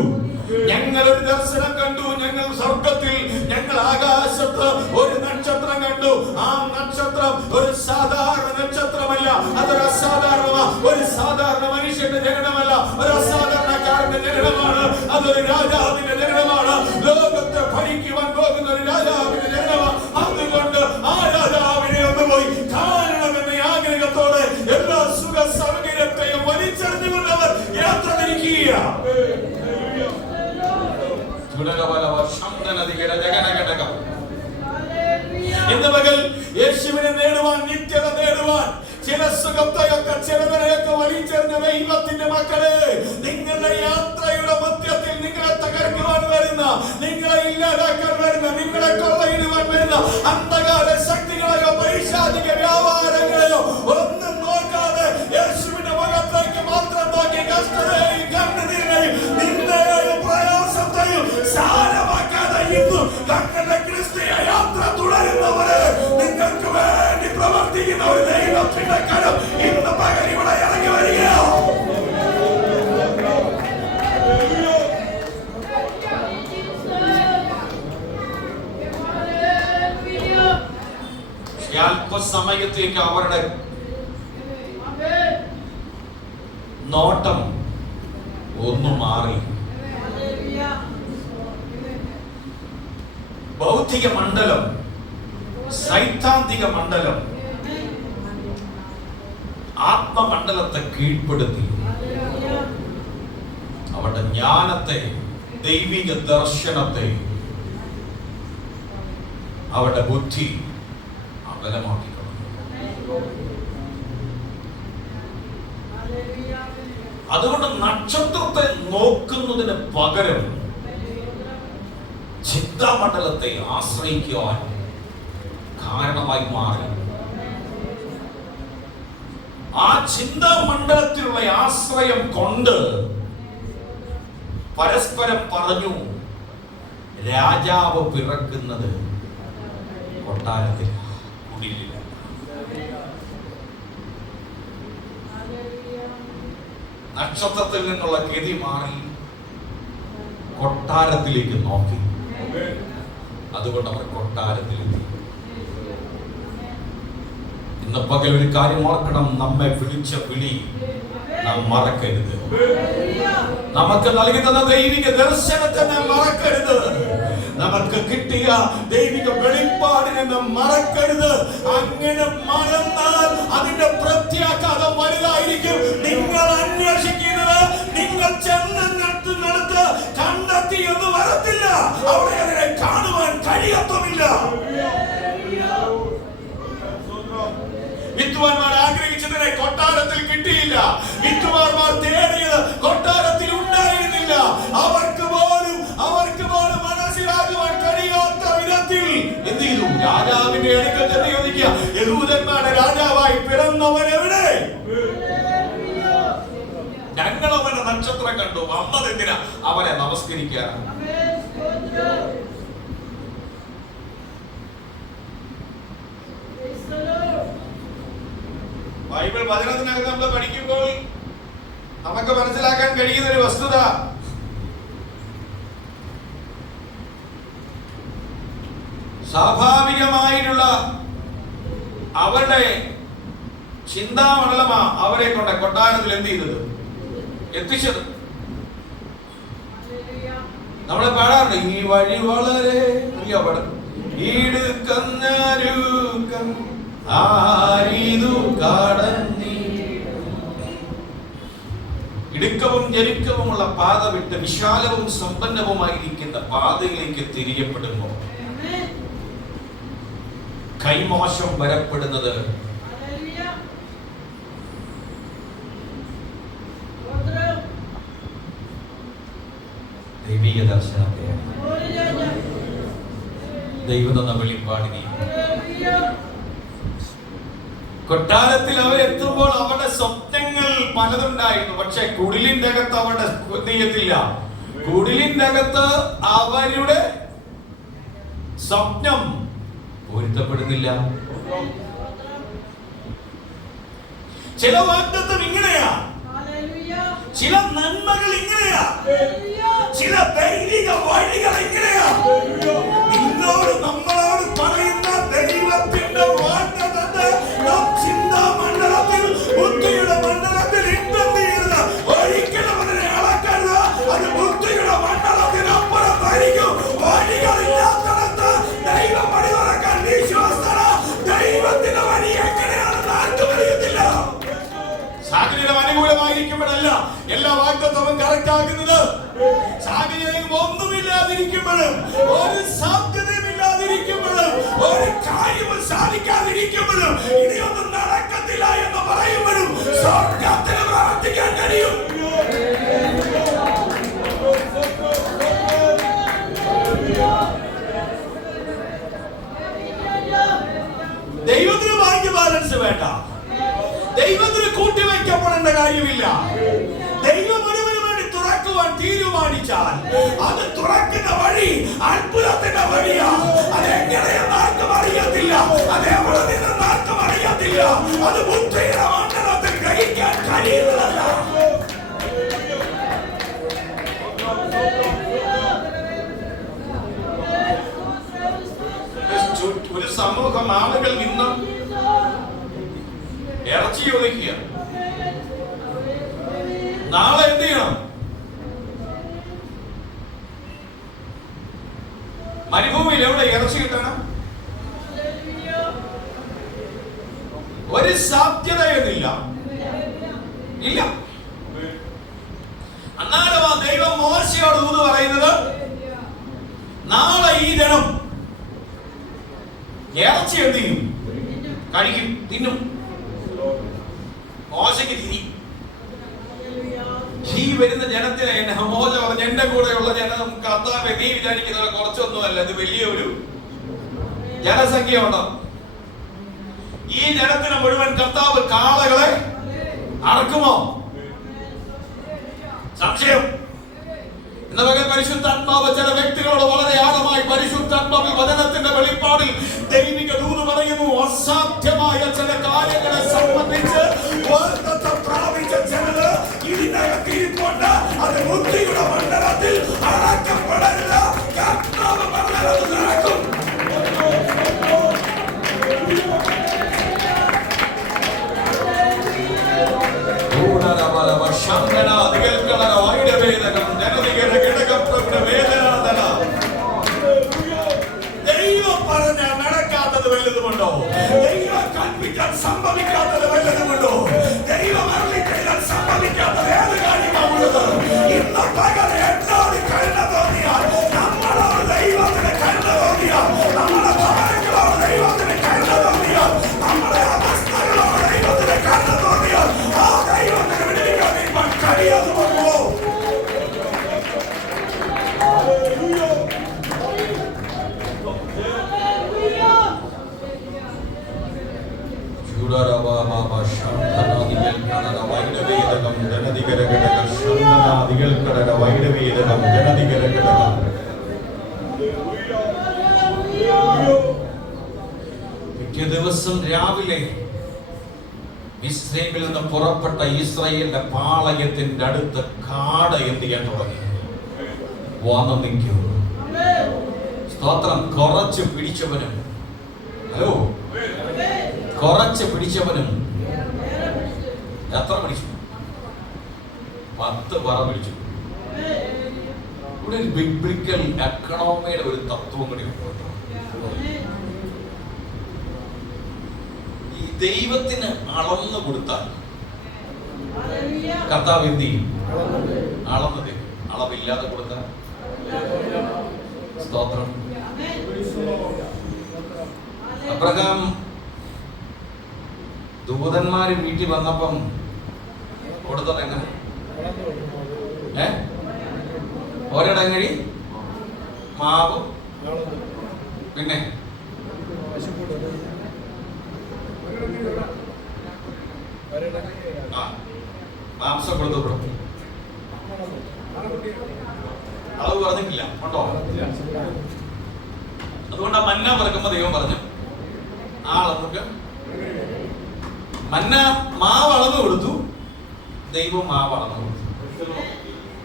ഞങ്ങൾ ഒരു ദർശനം കണ്ടു, ഞങ്ങൾ സ്വർഗത്തിൽ, ഞങ്ങൾ ആകാശത്ത് ഒരു നക്ഷത്രം കണ്ടു. ആ നക്ഷത്രം ഒരു സാധാരണ നക്ഷത്രമല്ല, അതൊരു അസാധാരണ, ഒരു സാധാരണ മനുഷ്യന്റെ ജനനമല്ല, ഒരു അസാധാരണക്കാരന്റെ ജനനമാണ്. അതൊരു രാജാവിന്റെ ജനനമാണ്, ലോകത്തെ ഭരിക്കുവാൻ പോകുന്ന ഒരു രാജാവിന്റെ ജനനമാണ്. അതുകൊണ്ട് ആ രാജാവിനെ ഒന്ന് പോയി കാണണമെന്ന ആഗ്രഹത്തോടെ എല്ലാ സുഖ സൗകര്യത്തെയും വലിച്ച ദൈവത്തിന്റെ മക്കളെ, നിങ്ങളുടെ യാത്രയുടെ മധ്യത്തിൽ നിങ്ങളെ തകർക്കുവാൻ വരുന്ന, നിങ്ങളെ ഇല്ലാതാക്കാൻ വരുന്ന, നിങ്ങളെ കൊള്ളയിടുവാൻ വരുന്ന അന്ധകാര ശക്തികളെയോ പൈശാചിക വ്യാപാരങ്ങളെയോ ഒന്നും നോക്കാതെ യേശുവിന്റെ മുഖത്തേക്ക് മാത്രം നോക്കി കഷ്ടതയെയും കണ്ണുനീരിനെയും നിന്ദയെയും പ്രയാസത്തെയും സാരമാക്കാതെ ഇന്നും തങ്ങളുടെ ക്രിസ്തീയ യാത്ര തുടരുന്നവരെ, നിങ്ങൾക്ക് വേണ്ടി പ്രവർത്തിക്കുന്ന ഒരു ദൈവത്തിന്റെ കരം ഇന്ന് പകൽ ഇവിടെ ഇറങ്ങി വരികയോ. അല്പസമയത്തേക്ക് അവരുടെ നോട്ടം ഒന്നു മാറി. ഭൗതിക മണ്ഡലം, സൈദ്ധാന്തിക മണ്ഡലം ആത്മമണ്ഡലത്തെ കീഴ്പ്പെടുത്തി. അവരുടെ ജ്ഞാനത്തെ, ദൈവിക ദർശനത്തെ, അവരുടെ ബുദ്ധി അകലമാക്കി. അതുകൊണ്ട് നക്ഷത്രത്തെ നോക്കുന്നതിന് പകരം ചിന്താമണ്ഡലത്തെ ആശ്രയിക്കുവാൻ കാരണമായി മാറി. ആ ചിന്താമണ്ഡലത്തിലുള്ള ആശ്രയം കൊണ്ട് പരസ്പരം പറഞ്ഞു, രാജാവ് പിറക്കുന്നത് കൊട്ടാരത്തിൽ, കുടിലില്ല. നക്ഷത്രത്തിൽ നിന്നുള്ള ഗതി മാറി കൊട്ടാരത്തിലേക്ക് നോക്കി. അതുകൊണ്ട് അവർ കൊട്ടാരത്തിലെത്തി. ഇന്ന് പകൽ ഒരു കാര്യം ഓർക്കണം, നമ്മെ വിളിച്ച വിളി നാം മറക്കരുത്. നമുക്ക് നൽകി തന്ന ദൈവിക ദർശനത്തെ നാം മറക്കരുത്. നമുക്ക് കിട്ടിയ ദൈവിക വെളിപ്പാടിനെ നാം മറക്കരുത്. അങ്ങനെ മറന്നാൽ അതിന്റെ പ്രത്യാഘാതം വലുതായിരിക്കും. നിങ്ങൾ അന്വേഷിക്കുന്നത് നിങ്ങൾ ചെന്നിടത്ത് കണ്ടെത്തി എന്ന് വരത്തില്ല. അവിടെ അതിനെ കാണുവാൻ കഴിയത്തുമില്ല. വിദ്വാൻമാർ ആഗ്രഹിച്ചതിനെ കൊട്ടാരത്തിൽ കിട്ടിയില്ല. വിദ്വാൻമാർ തേടിയത് കൊട്ടാരത്തിൽ ഉണ്ടായിരുന്നില്ല. അവർക്ക് പോലും മനസ്സിലാക്കുവാൻ കഴിയാത്ത വിധത്തിൽ എന്ത് ചെയ്തു? രാജാവിന്റെ അടുക്കൽ ചെന്ന് ചോദിക്കുക, യഹൂദന്മാരുടെ രാജാവായി പിറന്നവൻ എവിടെ? ഞങ്ങൾ അവന്റെ നക്ഷത്രം കണ്ടു, വന്നതെന്തിനാ? അവനെ നമസ്കരിക്കാനാണ്. ബൈബിൾ വചനത്തിനകത്ത് നമ്മൾ പഠിക്കുമ്പോൾ നമുക്ക് മനസ്സിലാക്കാൻ കഴിയുന്ന ഒരു വസ്തുത, സ്വാഭാവികമായിട്ടുള്ള അവരുടെ ചിന്താമണ്ഡലമാ അവരെ കൊണ്ട് കൊട്ടാരത്തിൽ എന്ത് ചെയ്തത്? എത്തിച്ചത്. നമ്മളെ പാടാറുണ്ട്, ഈ വഴി വളരെ ഇടുക്കഞ്ഞാരൂക്കം ആരിതു കടന്നി. ഇടുക്കവും ഞെരുക്കവുമുള്ള പാത വിട്ട് വിശാലവും സമ്പന്നവുമായിരിക്കുന്ന പാതയിലേക്ക് തിരിയപ്പെടുമ്പോൾ കൈമോശം വരപ്പെടുന്നത് ദൈവിക ദർശനത്തെയാണ്, ദൈവം തന്ന വെളിപ്പാടിനെ. കൊട്ടാരത്തിൽ അവരെത്തുമ്പോൾ അവരുടെ സ്വപ്നങ്ങൾ പലതുണ്ടായിരുന്നു. പക്ഷെ കുടിലിന്റെ അകത്ത് അവരുടെ ചെയ്യത്തില്ല. കുടിലിന്റെ അകത്ത് അവരുടെ സ്വപ്നം പൊരുത്തപ്പെടുന്നില്ല. ചില വാഗ്ദത്തം ഇങ്ങനെയാ, ചില നന്മകൾ ഇങ്ങനെയാ, ചില ദൈവിക വഴികൾ ഇങ്ങനെയാ. നിന്നോട് നമ്മളോട് പറയുന്ന ദൈവത്തിന്റെ വാഗ്ദത്തത്തെ നാം ചിന്താമണ്ഡലത്തിൽ, ബുദ്ധിയുടെ മണ്ഡലത്തിൽ ഇണ്ടെന്നില്ല. ഒരിക്കലും അതിനെ അളക്കരുത്. അത് ബുദ്ധിയുടെ മണ്ഡലത്തിനപ്പുറത്തായിരിക്കും. വഴികളില്ലാത്തടത്ത് ദൈവം വഴി തുറക്കാൻ വിശ്വാസന. ദൈവത്തിന്റെ വഴി എങ്ങനെയാണെന്ന് ആർക്കും അറിയത്തില്ല. സാഹചര്യം അനുകൂലമായിരിക്കുമ്പോഴല്ല എല്ലാ വാഗ്ദത്തവും കറക്റ്റ് ആകുന്നത്. സാഹചര്യം ഒന്നുമില്ലാതിരിക്കുമ്പോഴും, ഒരു സാധ്യതയുമില്ലാതിരിക്കുമ്പോഴും, ഒരു കാര്യവും സാധിക്കാതിരിക്കുമ്പോഴും, ഇനിയൊന്നും നടക്കത്തില്ല എന്ന് പറയുമ്പോഴും സ്വർഗ്ഗത്തിന് പ്രവർത്തിക്കാൻ കഴിയും. കാര്യമില്ല. ദൈവം ഒരുവന് വേണ്ടി തുറക്കുവാൻ തീരുമാനിച്ചാൽ അത് തുറക്കുന്ന വഴി അത്ഭുതത്തിന്റെ വഴിയാ. അതെങ്ങനെയെന്ന് ആർക്കും അറിയത്തില്ല, അതെവിടെ നിന്നെന്ന് ആർക്കും അറിയത്തില്ല. അത് ബുദ്ധിയുടെ മണ്ഡലത്തിൽ ഗ്രഹിക്കാൻ കഴിയുന്നതല്ല. ഒരു സമൂഹം ആളുകൾ നിന്ന് ഇറച്ചി ചോദിക്കുക. നാളെ എന്ത് ചെയ്യണം? മരുഭൂമിയിൽ എവിടെ ഇറച്ചി കിട്ടണം? ഒരു സാധ്യതയൊന്നുമില്ല, ഇല്ല. അന്നാലും ആ ദൈവം മോശയോട് ദൂത് പറയുന്നത്, നാളെ ഈ ജനം ഇറച്ചി എന്ത് ചെയ്യും? കഴിക്കും, തിന്നും. മോശയ്ക്ക് തിരി. ഈ വരുന്ന ജനത്തിനെ എന്നെ മോശ പറഞ്ഞു, എന്റെ കൂടെയുള്ള ജനം കർത്താവെ നീ വിചാരിക്കുന്നത് കുറച്ചൊന്നുമല്ല, ഇത് വലിയൊരു ജനസംഖ്യ ഉണ്ട്. ഈ ജനത്തിന് മുഴുവൻ കർത്താവ് കാളകളെ അറക്കുമോ? സംശയം. ഇന്ന് പകൽ പരിശുദ്ധാത്മാവ് ചില വ്യക്തികളോട് വളരെ ആഴമായി പരിശുദ്ധാത്മാവിൽ വചനത്തിന്റെ വെളിപ്പാടിൽ ദൈവിക ദൂത് പറയുന്നു. അസാധ്യമായ ചില കാര്യങ്ങളെ സംബന്ധിച്ച് പ്രാപിച്ച ചിലത് ഇതിനകത്ത് ഇരിപ്പുണ്ട്. അത് ബുദ്ധിയുടെ മണ്ഡലത്തിൽ അടക്കപ്പെടരുത്. കർത്താവ് പറഞ്ഞത് നടക്കും. ദൈവം പറഞ്ഞ നടക്കാത്തത് വല്ലതുമുണ്ടോ? ദൈവം കൽപ്പിക്കാൻ സംഭവിക്കാത്തത് വല്ലതുമുണ്ടോ? ദൈവം അരുളി ചെയ്താൽ സംഭവിക്കാത്തത് ഏത് കാര്യമാണുള്ളത്? ഇന്ന് പകൽ എന്നോട് കരുണ തോന്നിയാൽ, നമ്മളോട് ദൈവത്തിന് കരുണ തോന്നിയാൽ, നമ്മുടെ ഭവനങ്ങളോട് ദൈവത്തിന് കരുണ തോന്നിയാൽ, നമ്മുടെ അവസ്ഥകളോട് ദൈവത്തിന് കരുണ തോന്നിയാൽ, ആ ദൈവത്തിന് വിടുവിക്കാൻ നിങ്ങൾ കഴിയാതെ പോകുമോ? പിറ്റേ ദിവസം രാവിലെ മിസ്രൈമിൽ നിന്ന് പുറപ്പെട്ട ഇസ്രായേലിന്റെ പാളയത്തിന്റെ അടുത്ത് കാട എന്ത് ചെയ്യാൻ തുടങ്ങി? വന്നു നിൽക്കൂ. സ്തോത്രം. കുറച്ച് പിടിച്ചവനും, ഹലോ, കുറച്ച് പിടിച്ചവനും എത്ര പിടിച്ചു? 10 പറ പിടിച്ചു. ഇവിടെ ഒരു ബിബ്ലിക്കൽ എക്കണോമിയുടെ ഒരു തത്വം കൂടി ഉണ്ട്. ഈ ദൈവത്തിന് അളന്നു കൊടുത്താൽ കർത്താവ് എന്ത് ചെയ്യും? അളന്ന് തരും. അളവില്ലാതെ കൊടുത്താൽ സ്തോത്രം. അബ്രഹാം ദൂതന്മാര് വീട്ടിൽ വന്നപ്പം കൊടുത്തത് എങ്ങനെ? ഒരിടങ്ങഴി മാവ്, പിന്നെ മാംസം കൊടുത്തു. അളവ് പറഞ്ഞിട്ടില്ല, ഉണ്ടോ? അതുകൊണ്ട് ആ മന്ന പറക്കുമ്പോ ദൈവം പറഞ്ഞു, ആ അളവുക്ക് മന്ന മാവ് അളന്നു കൊടുത്തു. ദൈവം മാവ് അളന്നു കൊടുത്തു,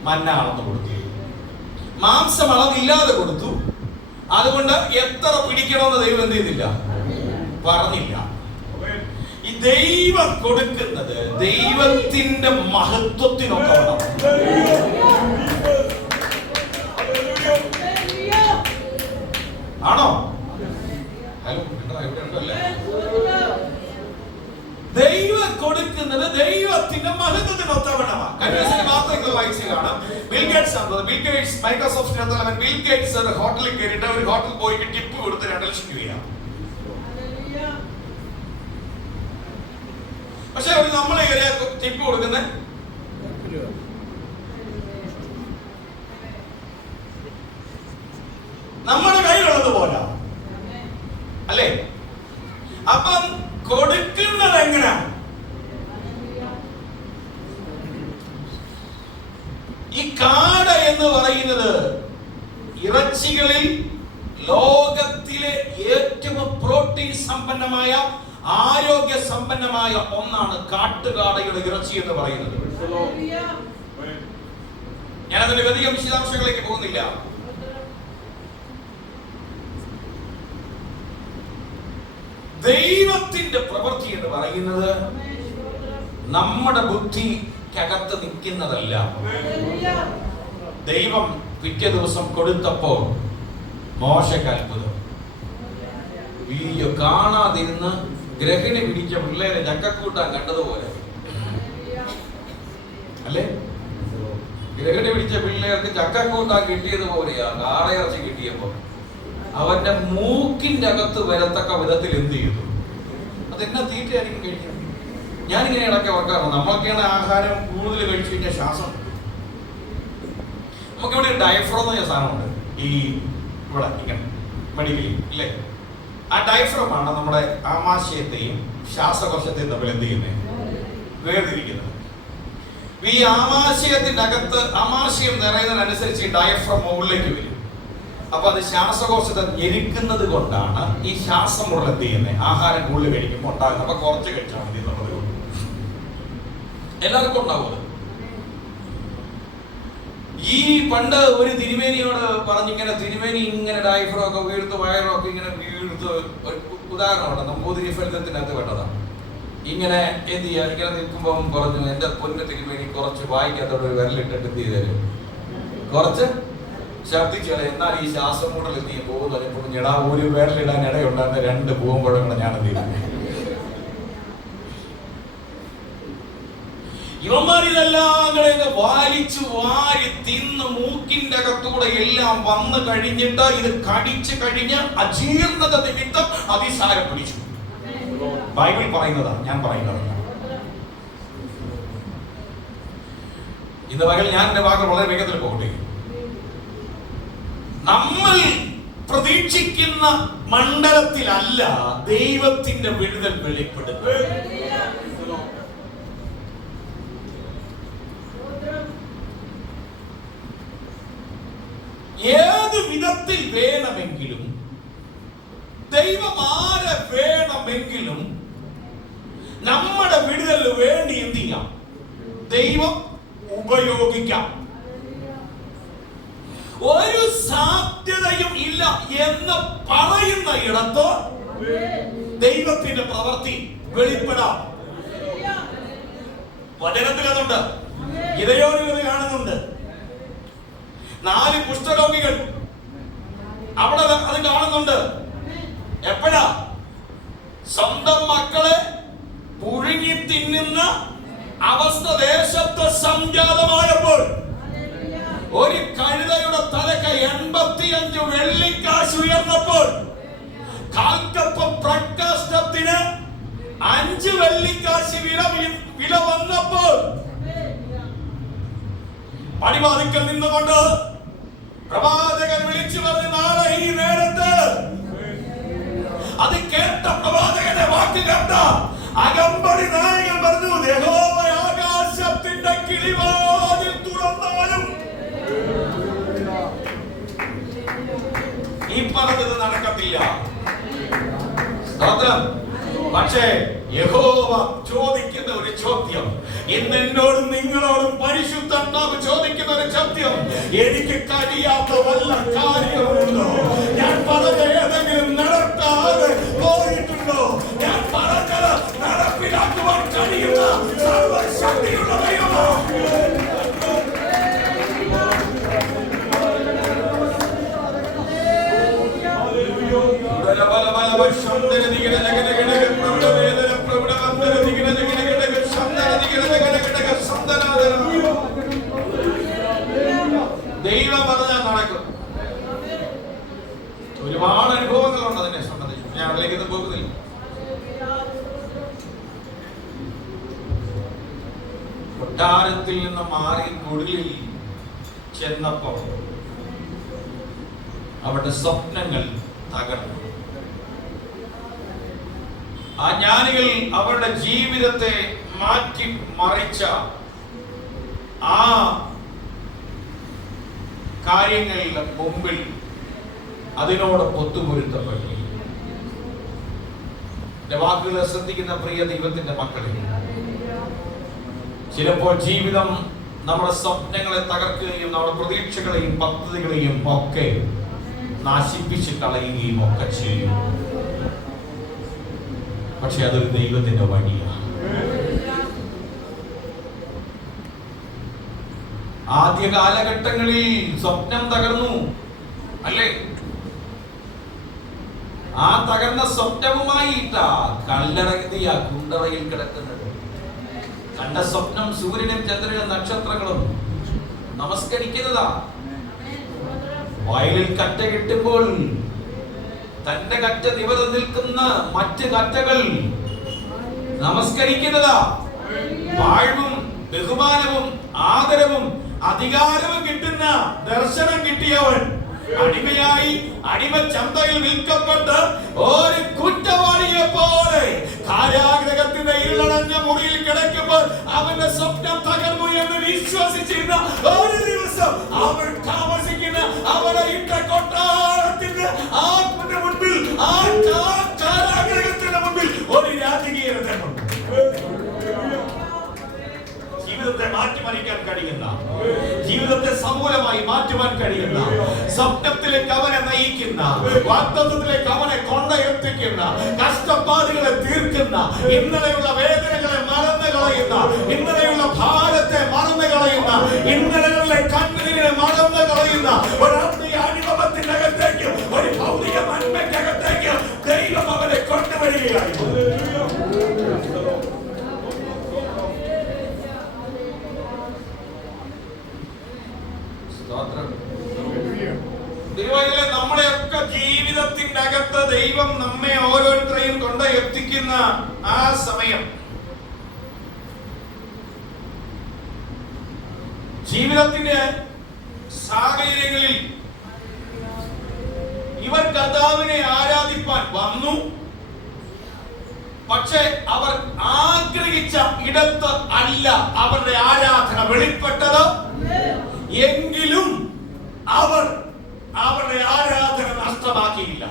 മന്ന അളന്നു കൊടുത്തു. മാംസം അളവില്ലാതെ കൊടുത്തു. അതുകൊണ്ട് എത്ര പിടിക്കണമെന്ന് ദൈവം എന്ത് ചെയ്തില്ല? പറഞ്ഞില്ല. ഈ ദൈവം കൊടുക്കുന്നത് ദൈവത്തിന്റെ മഹത്വത്തിനൊക്കെ ആണോ? ഹലോ, ഇവിടെ ഉണ്ടല്ലേ? ദൈവം കൊടുക്കുന്നത് ദൈവത്തിന്റെ മഹത്വത്തിനൊത്തവണ്ണമാണ്. കഴിഞ്ഞ വാർത്തകൾ വായിച്ചു കാണാം. Bill Gates Microsoft bill Gates ഒരു ഹോട്ടലിൽ കയറിയിട്ട് ഒരു ഹോട്ടൽ പോയിട്ട് ടിപ്പ് കൊടുത്ത് 2 ലക്ഷം രൂപയാണ്. പക്ഷെ ഒരു നമ്മളെ ടിപ്പ് കൊടുക്കുന്നത് നമ്മുടെ കയ്യിലുള്ളത് പോലെ അല്ലേ? അപ്പം കൊടുക്കുന്നത് എങ്ങനെ? ഈ കാട എന്ന് പറയുന്നത് ഇറച്ചികളിൽ ലോകത്തിലെ ഏറ്റവും പ്രോട്ടീൻ സമ്പന്നമായ, ആരോഗ്യ സമ്പന്നമായ ഒന്നാണ് കാട്ടുകാടയുടെ ഇറച്ചി എന്ന് പറയുന്നത്. ഞാൻ അതിന്റെ അധികം വിശദാംശങ്ങളിലേക്ക് പോകുന്നില്ല. ദൈവത്തിന്റെ പ്രവൃത്തി എന്ന് പറയുന്നത് നമ്മുടെ ബുദ്ധിക്കകത്ത് നിൽക്കുന്നതല്ല. ദൈവം പിറ്റേ ദിവസം കൊടുത്തപ്പോൾ മോശയ്ക്ക് അത്ഭുതം. വീഡിയോ കാണാതിരുന്ന് ഗ്രഹിണി പിടിച്ച പിള്ളേരെ ചക്കക്കൂട്ടാൻ കണ്ടതുപോലെ അല്ലേ? ഗ്രഹിണി പിടിച്ച പിള്ളേർക്ക് ചക്കക്കൂട്ടാൻ കിട്ടിയതുപോലെയാ കാടയിറച്ചി കിട്ടിയപ്പോ അവന്റെ മൂക്കിന്റെ അകത്ത് വരത്തക്ക വിധത്തിൽ എന്ത് ചെയ്തു? അതെന്നാ തീറ്റയായിരിക്കും കഴിക്കുന്നത്. ഞാനിങ്ങനെ ഇടയ്ക്ക് ഓർക്കാറുണ്ട്, നമ്മളൊക്കെയാണ് ആഹാരം കൂടുതൽ കഴിച്ചു കഴിഞ്ഞാൽ ശ്വാസം. നമുക്കിവിടെ ഡയഫ്രം എന്ന് പറഞ്ഞ സാധനമുണ്ട് ഈ ഇവിടെ ഇങ്ങനെ മെഡിക്കലി ഇല്ലേ? ആ ഡയഫ്രം ആണ് നമ്മുടെ ആമാശയത്തെയും ശ്വാസകോശത്തെയും തമ്മിൽ എന്ത് ചെയ്യുന്നത്? വേർതിരിക്കുന്നത്. ഈ ആമാശയത്തിന്റെ അകത്ത് ആമാശയം നിറയുന്നതിനനുസരിച്ച് ഈ ഡയഫ്രം മുകളിലേക്ക് വരും. അപ്പൊ അത് ശ്വാസകോശത്തെ ഞെരുക്കുന്നത് കൊണ്ടാണ് ഈ ശ്വാസം മുറൽ എന്ത് ചെയ്യുന്നത്? ആഹാരം കൂടുതൽ കഴിക്കുമ്പോൾ ഉണ്ടാകുന്നത്. അപ്പൊ കുറച്ച് കഴിച്ചാൽ മതി എന്നുള്ളത് എല്ലാവർക്കും ഉണ്ടാവും. ഈ പണ്ട് ഒരു തിരുമേനിയോട് പറഞ്ഞിങ്ങനെ, തിരുമേനി ഇങ്ങനെ ഡയഫ്രം ഒക്കെ വീഴ്ത്ത് വയറൊക്കെ ഇങ്ങനെ വീഴ്ത്ത്, ഉദാഹരണമാണ് നമ്പൂതിരി ഫലിതത്തിനകത്ത് വേണ്ടതാണ്. ഇങ്ങനെ എന്ത് ചെയ്യാ, ഇങ്ങനെ നിൽക്കുമ്പോൾ പറഞ്ഞു, എന്റെ പൊന്ന് തിരുമേനി കുറച്ച് വായിക്കാത്തോടെ ഒരു വിരലിട്ടിട്ട് എന്ത് ചെയ്തരും, കുറച്ച് ശബ്ദിച്ചാൽ എന്നാൽ ഈ ശ്വാസം മൂടൽ എന്ത് ചെയ്യും പോകുന്നത്. ഇപ്പോൾ ഞെടാ ഒരു വിരലിടാൻ ഇടയുണ്ടാകുന്ന 2 പൂവമ്പഴങ്ങൾ ഞാൻ എന്ത് ചെയ്തു. ഇവന്മാരിതെല്ലാം വലിച്ചു വാരി തിന്ന് മൂക്കിന്റെ അകത്തൂടെ എല്ലാം വന്നു കഴിഞ്ഞിട്ട് ഇത് കടിച്ചു കഴിഞ്ഞ് അജീർണത നിമിത്തം അതിസാരം പിടിച്ചു. ബൈബിൾ പറയുന്നതാണ്, ഞാൻ പറയുന്നതല്ല. ഇന്ന് പകൽ ഞാൻ എന്റെ വാക്കുകൾ വളരെ വേഗത്തിൽ പോകട്ടെ. നമ്മൾ പ്രതീക്ഷിക്കുന്ന മണ്ഡലത്തിലല്ല ദൈവത്തിന്റെ വിടുതൽ വെളിപ്പെടുന്നത്. ഏത് വിധത്തിൽ വേണമെങ്കിലും ദൈവം ആരെ വേണമെങ്കിലും നമ്മുടെ വിടുതലിന് വേണ്ടി എന്ത് ചെയ്യാം? ദൈവം ഉപയോഗിക്കാം. ഒരു സാധ്യതയും ഇല്ല എന്ന് പറയുന്ന ഇടത്ത് ദൈവത്തിന്റെ പ്രവൃത്തി വെളിപ്പെടാം. വചനത്തിൽ അതുണ്ട്, ഇതയോടുകൾ കാണുന്നുണ്ട്. 4 കുഷ്ഠരോഗികൾ അവിടെ അത് കാണുന്നുണ്ട്. എപ്പോഴാ? സ്വന്തം മക്കളെ പുഴുങ്ങി തിന്നുന്ന അവസ്ഥ ദേശത്ത് സംജാതമായപ്പോൾ ഒരു കഴുതയുടെ തലക്ക് 85 വെള്ളിക്കാശ് ഉയർന്നപ്പോൾ കാൽക്കപ്പം പ്രകാശത്തിന് 5 വെള്ളിക്കാശ് വില വന്നപ്പോൾ പടിവാതിക്കൽ നിന്നുകൊണ്ട് പ്രവാചകൻ വിളിച്ചു പറഞ്ഞു, നാളെ ഈ നേരത്ത്. അത് കേട്ട പ്രവാചകന്റെ വാക്ക് കേട്ട അകമ്പടി നായകൻ പറഞ്ഞു, യഹോവ ആകാശത്തിന്റെ കിളിവാതിൽ തുറന്നാലും ഈ പറഞ്ഞത് നടക്കത്തില്ല. സ്തോത്രം. പക്ഷേ യഹോവ ചോദിക്കുന്ന ഒരു ചോദ്യം, ഇന്ന് എന്നോടും നിങ്ങളോടും പരിശുദ്ധാത്മാവ് ചോദിക്കുന്ന ഒരു ചോദ്യം, എനിക്ക് കഴിയാത്ത വല്ല കാര്യമുണ്ടോ? ഞാൻ പറഞ്ഞ ഏതെങ്കിലും നടത്താതെ പോയിട്ടുണ്ടോ? ഞാൻ പറഞ്ഞത് നടപ്പിലാക്കുവാൻ കഴിയുന്ന സർവശക്തിയുള്ള ദൈവമാണ്. ദൈവം പറഞ്ഞാൽ നടക്കും. ഒരുപാട് അനുഭവങ്ങളുണ്ട് അതിനെ സംബന്ധിച്ച്, ഞാൻ അതിലേക്കൊന്നും പോകുന്നില്ല. കൊട്ടാരത്തിൽ നിന്ന് മാറി കുടിലിൽ ചെന്നപ്പോൾ അവരുടെ സ്വപ്നങ്ങൾ തകർന്നു. ആ ജ്ഞാനികൾ അവരുടെ ജീവിതത്തെ മാറ്റി മറിച്ച ആ കാര്യങ്ങളുടെ മുമ്പിൽ അതിനോട് ഒത്തുപൊരുത്തപ്പെട്ടു. എന്റെ വാക്കുകളെ ശ്രദ്ധിക്കുന്ന പ്രിയ ദൈവത്തിന്റെ മക്കളെ, ചിലപ്പോൾ ജീവിതം നമ്മുടെ സ്വപ്നങ്ങളെ തകർക്കുകയും നമ്മുടെ പ്രതീക്ഷകളെയും പദ്ധതികളെയും ഒക്കെ നശിപ്പിച്ച് കളയുകയും ഒക്കെ ചെയ്യും. പക്ഷെ അതൊരു ദൈവത്തിന്റെ വഴിയാണ്. ആദ്യ കാലഘട്ടങ്ങളിൽ സ്വപ്നം തകർന്നു അല്ലേ? ആ തകർന്ന സ്വപ്നവുമായിട്ടാ കല്ലറങ്ങിയ കുണ്ടറയിൽ കിടക്കുന്നത്. കണ്ട സ്വപ്നം സൂര്യനും ചന്ദ്രനും നക്ഷത്രങ്ങളും നമസ്കരിക്കുന്നതാ. വയലിൽ കറ്റ കിട്ടുമ്പോൾ തന്റെ കറ്റ നിവർന്നു നിൽക്കുന്ന മറ്റ് കറ്റകൾ നമസ്കരിക്കുന്നതാ. വാഴ്വും ബഹുമാനവും ആദരവും അധികാരവും കിട്ടുന്ന ദർശനം കിട്ടിയവൻ അടിമയായി അടിമച്ചന്തയിൽ വിൽക്കപ്പെട്ട് ഒരു കുറ്റവാളിയെ പോലെ കാരാഗ്രഹത്തിന്റെ ഇരുളടഞ്ഞ മുറിയിൽ കിടക്കുമ്പോൾ അവന്റെ സ്വപ്നം തകർന്നു എന്ന് വിശ്വസിച്ചിരുന്ന ഒരു ദിവസം അവൻ താമസിക്കുന്ന അവരെ ഇട്ട കൊട്ടാരത്തിന്റെ ആത്മന്റെ മുൻപിൽ, ആ കാരാഗ്രഹത്തിന്റെ മുൻപിൽ ഒരു രാജകീയ രഥമുണ്ട്. ജീവിതത്തെ മാറ്റിമറിക്കാൻ കഴിയുന്ന, ജീവിതത്തെ സമൂലമായി മാറ്റുവാൻ കഴിയുന്ന, സ്വപ്നത്തിലേക്ക് അവനെ നയിക്കുന്ന, വാഗ്ദത്തത്തിലേക്ക് അവനെ കൊണ്ടെത്തിക്കുന്ന, കഷ്ടപ്പാടുകളെ തീർക്കുന്ന, ഇന്നലെയുള്ള വേദനകളെ മറന്നു കളയുന്ന, ഇന്നലെയുള്ള ഭാരത്തെ മറന്നു കളയുന്ന, ഇന്നലെയുള്ള കണ്ണീരിനെ മറന്നു കളയുന്ന ഒരു ആത്മീയ അനുഭവത്തിനകത്തേക്ക്, ഒരു ഭൗതിക നന്മയ്ക്കകത്തേക്ക് ദൈവം അവനെ കൊണ്ടുവരികയായിരുന്നു. നമ്മുടെയൊക്കെ ജീവിതത്തിന്റെ അകത്ത് ദൈവം നമ്മെ ഓരോരുത്തരെയും കൊണ്ട് എത്തിക്കുന്ന ആ സമയം, ജീവിതത്തിന്റെ സാഹചര്യങ്ങളിൽ ഇവർ കർത്താവിനെ ആരാധിപ്പാൻ വന്നു. പക്ഷെ അവർ ആഗ്രഹിച്ച ഇടത്ത് അല്ല അവരുടെ ആരാധന വെളിപ്പെട്ടത്. എങ്കിലും അവർ അവരുടെ ആരാധന നഷ്ടമാക്കിയില്ല.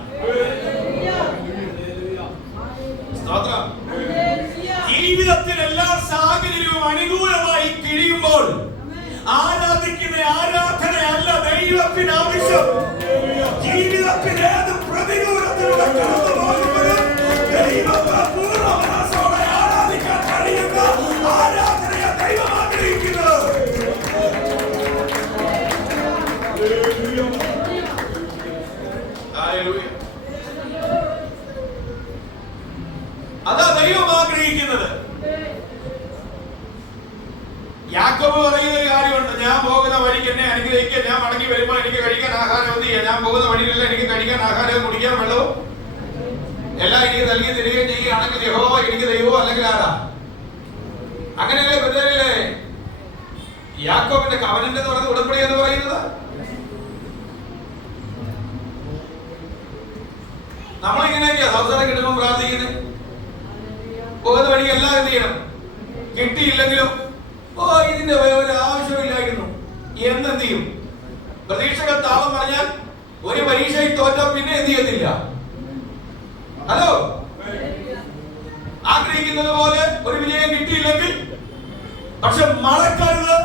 ജീവിതത്തിൽ എല്ലാ സാഹചര്യവും അനുകൂലമായി കഴിയുമ്പോൾ ആരാധിക്കുന്ന ആരാധനയല്ല ദൈവത്തിന് ആവശ്യം. ജീവിതത്തിൽ ഏത് പ്രതികൂലത്തിലൂടെ കടന്നു പോകുമ്പോഴും ദൈവത്തെ പൂർണ്ണ മനസ്സോടെ ആരാധിക്കാൻ കഴിയുന്ന ആരാധനയെ ദൈവം ആഗ്രഹിക്കുന്നത്. അതാ ദൈവം ആഗ്രഹിക്കുന്നത്. യാക്കോബ് പറയുന്ന ഒരു കാര്യമുണ്ട്, ഞാൻ പോകുന്ന വഴിക്ക് എന്നെ അനുഗ്രഹിക്കുക, ഞാൻ മടങ്ങി വരുമ്പോൾ എനിക്ക് കഴിക്കാൻ ആഹാരം ഒന്നുമില്ല, ഞാൻ പോകുന്ന വഴിയിലല്ല എനിക്ക് കഴിക്കാൻ ആഹാരവും കുടിക്കാൻ വെള്ളവും എല്ലാം എനിക്ക് നൽകി തരികയും ചെയ്യുകയാണെങ്കിൽ യഹോവ എനിക്ക് ദൈവമോ അല്ലെങ്കിൽ ആരാ? അങ്ങനെയല്ലേ ബദലിലെ യാക്കോബിന്റെ കവനന്റ് എന്ന് പറയുന്നത്, ഉടമ്പടി എന്ന് പറയുന്നത്. നമ്മളിങ്ങനെയൊക്കെയാ അവസരം കിട്ടുമ്പോൾ പ്രാർത്ഥിക്കുന്നത്. പോകുന്ന വഴി എല്ലാം എന്ത് ചെയ്യണം? കിട്ടിയില്ലെങ്കിലും ഇതിന്റെ ഒരു ആവശ്യമില്ലായിരുന്നു എന്ത് ചെയ്യും? പ്രതീക്ഷകൾ താളം പറഞ്ഞാൽ ഒരു പരീക്ഷയിൽ തോറ്റാൽ പിന്നെ എന്ത് ചെയ്യത്തില്ല. ഹലോ, ആഗ്രഹിക്കുന്നത് പോലെ ഒരു വിജയം കിട്ടിയില്ലെങ്കിൽ പക്ഷെ മറക്കരുത്,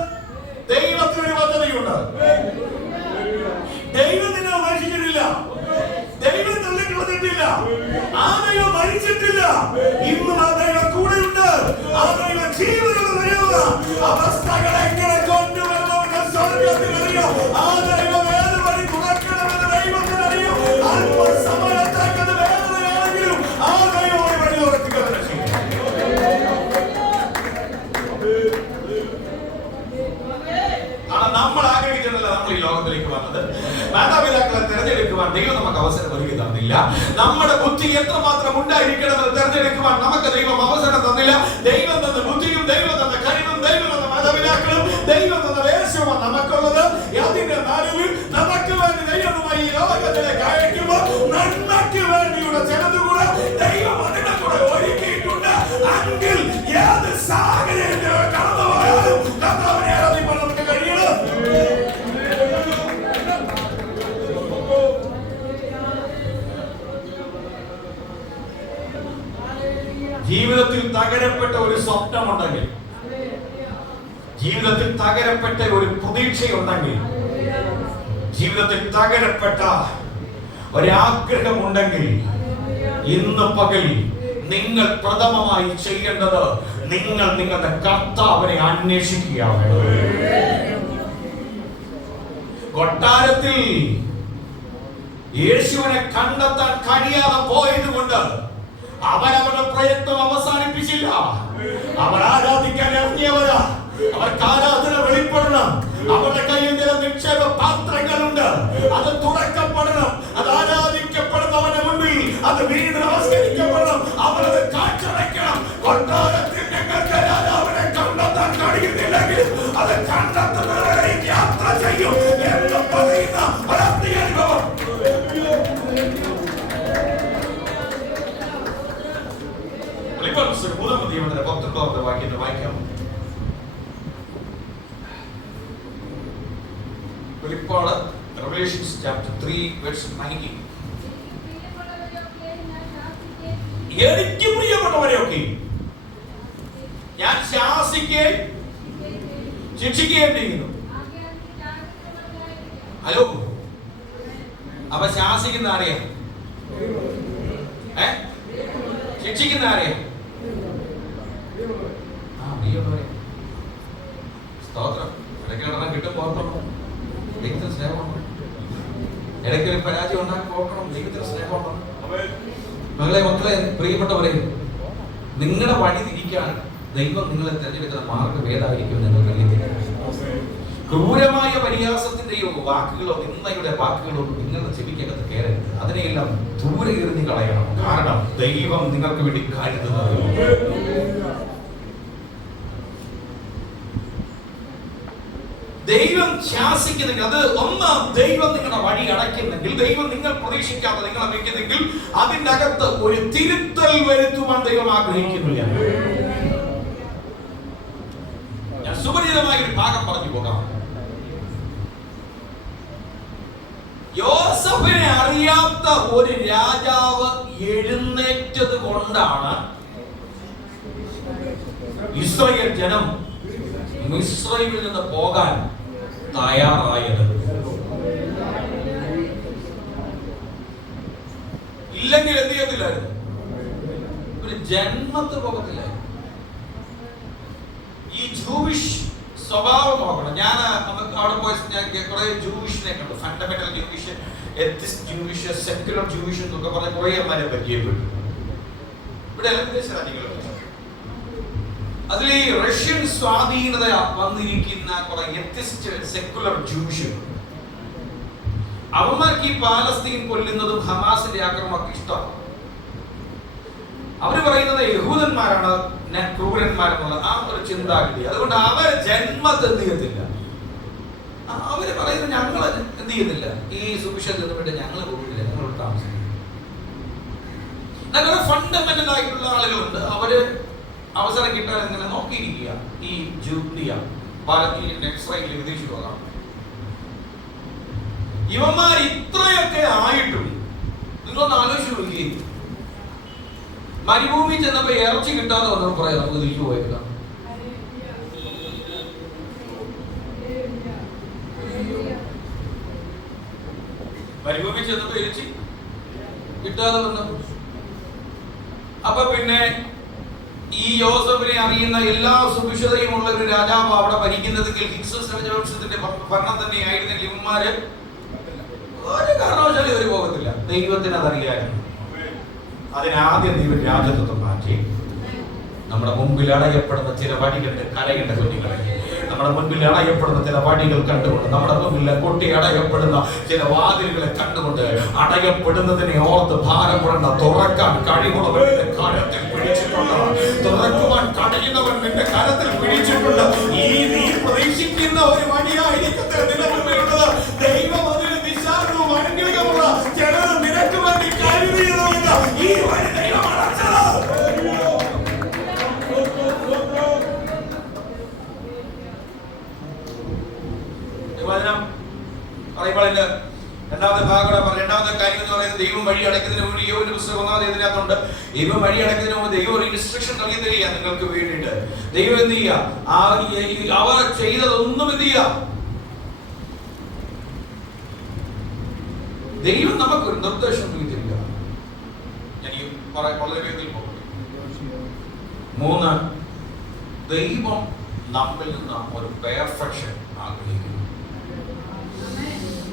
ദൈവത്തിനൊരു പദ്ധതിയുണ്ട്. ദൈവം നിന്നെ ഉപേക്ഷിച്ചിട്ടില്ല, ദൈവം തള്ളിക്കളഞ്ഞിട്ടില്ല, ആ ദൈവം മരിച്ചിട്ടില്ല. ഇന്നും ആ ദൈവം കൂടെയുണ്ട്. ആ ദൈവം ജീവനോട് വരിക, അവസ്ഥകളെ എങ്ങനെ കൊണ്ടുവരണമെന്ന് സ്വർഗ്ഗത്തിൽ അറിയാം. ആ ദൈവം ഏത് വഴി തുറക്കണമെന്ന് ദൈവത്തിന് അറിയാം. അല്പസമയത്തേക്ക് അത് വേദനയാണെങ്കിലും ആ ദൈവം ഒരു വഴി തുറക്കുക തന്നെ ചെയ്യും. നമ്മൾ ആഗ്രഹിച്ചിട്ടല്ല നമ്മൾ ഈ ലോകത്തിലേക്ക് വന്നത്. മാതാപിതാക്കളെ തെരഞ്ഞെടുക്കുവാൻ ദൈവം നമുക്ക് അവസരം ഒരുക്കി തന്നില്ല. നമ്മുടെ ബുദ്ധി എത്രമാത്രം ഉണ്ടായിരിക്കണമെന്ന് തെരഞ്ഞെടുക്കുവാൻ നമുക്ക് ദൈവം അവസരം തന്നില്ല. ദൈവം തന്ന ബുദ്ധിയും ദൈവം തന്ന കഴിവും ദൈവം തന്ന മാതാപിതാക്കളും ദൈവം തന്ന ദേശവുമാണ് നമുക്കുള്ളത്. അതിന്റെ നടുവിൽ നമുക്ക് വേണ്ടി ദൈവമായി ഈ ലോകത്തിലേക്ക് അയക്കുമ്പോൾ നന്മയ്ക്ക് വേണ്ടിയുള്ള ചിലതുകൂടെ ദൈവം അതിനെ കൂടെ ഒരുക്കിയിട്ടുണ്ട്. എങ്കിൽ ഏത് സാഹചര്യത്തിൽ കടന്നു പോയാലും കർത്താവിനെ ആരാധിക്കാൻ നമുക്ക് കഴിയണം. തകരപ്പെട്ട ഒരു സ്വപ്നമുണ്ടെങ്കിൽ, ജീവിതത്തിൽ തകരപ്പെട്ട ഒരു പ്രതീക്ഷയുണ്ടെങ്കിൽ, ജീവിതത്തിൽ തകരപ്പെട്ട ഒരാഗ്രഹമുണ്ടെങ്കിൽ, ഇന്ന് പകൽ നിങ്ങൾ പ്രഥമമായി ചെയ്യേണ്ടത് നിങ്ങൾ നിങ്ങളുടെ കർത്താവിനെ അന്വേഷിക്കുകയാണ്. കൊട്ടാരത്തിൽ യേശുവിനെ കണ്ടെത്താൻ കഴിയാതെ പോയതുകൊണ്ട് അവരവരുടെ പ്രയത്നം അവസാനിപ്പിച്ചില്ല. അവർ ആരാധിക്കാൻ ഇറങ്ങിയവരാ. അവർക്ക് ആരാധന വെളിപ്പെടണം. അവരുടെ കയ്യിൽ ചില നിക്ഷേപ പാത്രങ്ങളുണ്ട്. അത് തുറക്കപ്പെടണം. അത് ആരാധിക്കപ്പെടുന്നവന്റെ മുൻപിൽ അത് വീണ്ടും നമസ്കരിക്കപ്പെടണം. അവരത് കാഴ്ചവെക്കണം. കൊട്ടാരത്തിൽ ഞങ്ങൾക്ക് രാജാവിനെ കണ്ടെത്താൻ കഴിയുന്നില്ലെങ്കിൽ അത് കണ്ടെത്തുന്നവരെ യാത്ര ചെയ്യും എന്ന് പറയുന്ന ഒരനുഭവം. വാക്യം വെളിപ്പാട് Revelations chapter 3 verse 19. എനിക്ക് പ്രിയപ്പെട്ടവരെയൊക്കെ ഞാൻ ശാസിക്കുകയും ശിക്ഷിക്കുകയും ചെയ്യുന്നു. ഹലോ, അപ്പൊ ശാസിക്കുന്ന ആരെയാ? ശിക്ഷിക്കുന്ന ആരെയാ? സ്തോത്രം. ഇടയ്ക്ക് ഇടണം കിട്ടും ഓർക്കണം. ദൈവത്തിന് സ്നേഹമുണ്ട്. ഇടയ്ക്കൊരു പരാജയം ഉണ്ടാക്കി ഓർക്കണം. ദൈവത്തിന് സ്നേഹമുണ്ട്. മക്കളെ പ്രിയപ്പെട്ടവരെ, നിങ്ങളുടെ വഴി തിരിക്കാൻ ദൈവം നിങ്ങളെ തിരഞ്ഞെടുക്കുന്ന മാർഗം ഏതായിരിക്കും നിങ്ങൾക്ക് അറിയത്തില്ല. ക്രൂരമായ പരിഹാസത്തിന്റെയോ വാക്കുകളോ നിന്നയുടെ വാക്കുകളോ നിങ്ങളുടെ ചെവിക്കകത്ത് കയറരുത്. അതിനെയെല്ലാം ദൂരെ എറിഞ്ഞു കളയണം. കാരണം ദൈവം നിങ്ങൾക്ക് വേണ്ടി കരുതുന്നത്. ദൈവം ശാസിക്കുന്നെങ്കിൽ അത് ഒന്നാം ദൈവം നിങ്ങളുടെ വഴി അടയ്ക്കുന്നെങ്കിൽ, ദൈവം നിങ്ങൾ പ്രതീക്ഷിക്കാതെ നിങ്ങളെ വയ്ക്കുന്നെങ്കിൽ അതിൻ്റെ അകത്ത് ഒരു തിരുത്തൽ വരുത്തുവാൻ ദൈവം ആഗ്രഹിക്കുന്നില്ല. ഞാൻ സുപരിചിതമായ ഒരു ഭാഗം പറഞ്ഞു പോകാം. യോസഫിനെ അറിയാത്ത ഒരു രാജാവ് എഴുന്നേറ്റത് കൊണ്ടാണ് ഇസ്രായേൽ ജനം മിസ്രൈമിൽ നിന്ന് പോകാൻ തയ്യാറായത്. ഇല്ലെങ്കിൽ എന്ത് ചെയ്യത്തില്ലായിരുന്നു? ഒരു ജന്മത്ത് പോകത്തില്ല. ഈ ജൂവിഷ് സ്വഭാവം നോക്കണം. ഞാൻ അവിടെ പോയ കുറെ ജൂവിഷിനെ കണ്ടു. Fundamental Jewish, atheist Jewish, secular Jewish എന്നൊക്കെ പറഞ്ഞ കുറെ അമ്മമാരെ പരിചയപ്പെട്ടു. ഇവിടെ എല്ലാ വിദേശ രാജ്യങ്ങളും അതിൽ ഈ റഷ്യൻ സ്വാധീനത വന്നിരിക്കുന്ന കുറെ എത്തിസ്റ്റ് സെക്യുലർ ജൂവിഷ്, അവന്മാർക്ക് ഈ പാലസ്തീൻ കൊല്ലുന്നതും ഹമാസിന്റെ ആക്രമണമൊക്കെ ഇഷ്ടമാണ്. അവര് പറയുന്നത് യഹൂദന്മാരാണ് ക്രൂരന്മാരെന്നുള്ള ആ ഒരു ചിന്താഗതി. അതുകൊണ്ട് അവരെ ജന്മത്ത് എന്ത് ചെയ്യത്തില്ല. അവര് പറയുന്നത് ഞങ്ങൾ എന്ത് ചെയ്യുന്നില്ല, ഈ സുവിശേഷം ചെന്നിട്ട് ഞങ്ങൾ പോകില്ല, ഞങ്ങൾ താമസിക്കും. ഞങ്ങളുടെ ഫണ്ടമെന്റൽ ആയിട്ടുള്ള ആളുകളുണ്ട്. അവര് അവസരം കിട്ടാൻ ഇങ്ങനെ നോക്കിയിരിക്കുക. ഈ ജൂഡിയ, പാലസ്തീൻ, ഇസ്രായേൽ, വിദേശ പോകാം. ഇവന്മാർ ഇത്രയൊക്കെ ആയിട്ടും നിങ്ങളൊന്ന് ആലോചിച്ച് നോക്കുകയും മരുഭൂമി ചെന്നപ്പോ ഇറച്ചി കിട്ടാതെ വന്നപ്പോൾ പറയാം നമുക്ക് തിരിച്ചു പോയേക്കാം. മരുഭൂമി ചെന്നപ്പോ ഇറച്ചി കിട്ടാതെ വന്നപ്പോ അപ്പൊ പിന്നെ ഈ യോസഫിനെ അറിയുന്ന എല്ലാ സുഭിക്ഷതയും ഉള്ള ഒരു രാജാവ് അവിടെ ഭരിക്കുന്നതെങ്കിൽ ഹിക്സസ് രാജവംശത്തിന്റെ ഭരണം തന്നെ ആയിരുന്നെങ്കിൽ ഇവന്മാര് ഒരു കാരണവശാലും ഇവര് പോകത്തില്ല. ദൈവത്തിന് അതറിയായിരുന്നു. അതിനാദ്യം ദൈവം രാജത്വം മാറ്റി നമ്മുടെ മുമ്പിൽ അടയപ്പെടുന്ന ചില വടികളുടെ കലയുടെ കുഞ്ഞുങ്ങളെ, നമ്മുടെ മുൻപിൽ അടയപ്പെടുന്ന ചില വടികൾ കണ്ടുകൊണ്ട്, നമ്മുടെ മുമ്പിൽ കൊട്ടി അടയപ്പെടുന്ന ചില വാതിലുകളെ കണ്ടുകൊണ്ട്, അടയപ്പെടുന്നതിനെ ഓർത്ത് ഭാരപ്പെടേണ്ട. തുറക്കാൻ കഴിവുള്ളവരുടെ കരത്തിൽ പിടിച്ചിട്ടുണ്ട്. തുറക്കുവാൻ കഴിയുന്നവൻ നിന്റെ കരത്തിൽ പിടിച്ചിട്ടുണ്ട്. ഈ നീ പ്രതീക്ഷിക്കുന്ന ഒരു വടിയായിരിക്കത്തെ നിലവിലുള്ളത്. ദൈവം അതിന് വിശാലവും അനുഗ്രഹമുള്ള ചിലത് നിനക്ക് വേണ്ടി കരുതിയതുമില്ല. ഈ വഴി ദൈവം അടച്ചത്. രണ്ടാമത്തെ കാര്യം എന്ന് പറയുന്നത് ദൈവം വഴി അടയ്ക്കുന്നതിന് മുമ്പ് യോബിന്റെ പുസ്തകം 1-ാം അധ്യായത്തിനകത്തുണ്ട്. ദൈവം വഴി അടയ്ക്കുന്നതിന് മുമ്പ് ദൈവം ഒരു ഇൻസ്ട്രക്ഷൻ നൽകി തരിക നിങ്ങൾക്ക് വേണ്ടിയിട്ട്. ദൈവം എന്ത് ചെയ്യുക? അവർ ചെയ്തതൊന്നും എന്ത് ചെയ്യുക? ദൈവം നമുക്കൊരു നിർദ്ദേശം നൽകി തരിക. ഞാൻ ഈ വളരെ വേഗത്തിൽ പോകട്ടെ. 3, ദൈവം നമ്മിൽ നിന്ന് ഒരു പെർഫെക്ഷൻ ആഗ്രഹിക്കുന്നു,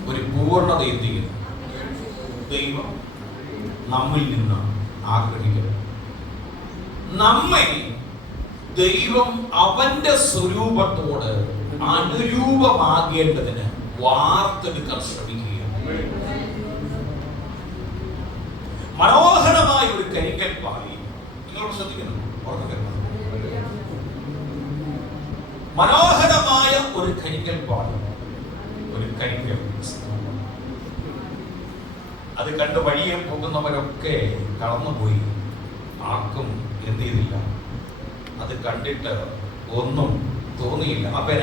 ഒരു പൂർണ്ണത എത്തിക്കുന്നു. ദൈവം നമ്മിൽ നിന്ന് ആഗ്രഹിക്കുന്നു നമ്മെ ദൈവം അവന്റെ സ്വരൂപത്തോട് അനുരൂപമാകേണ്ടതിന് വാർത്തെടുക്കാൻ ശ്രമിക്കുക. മനോഹരമായ ഒരു കരിങ്കൽ പാളി, നിങ്ങൾ ശ്രദ്ധിക്കുന്നു, മനോഹരമായ ഒരു കരിങ്കൽ പാളി, ഒരു കരിങ്കൽ. അത് കണ്ട് വഴിയെ പോകുന്നവരൊക്കെ കടന്നുപോയി, ആർക്കും എന്ത് ചെയ്തില്ല, അത് കണ്ടിട്ട് ഒന്നും തോന്നിയില്ല. ആ പേന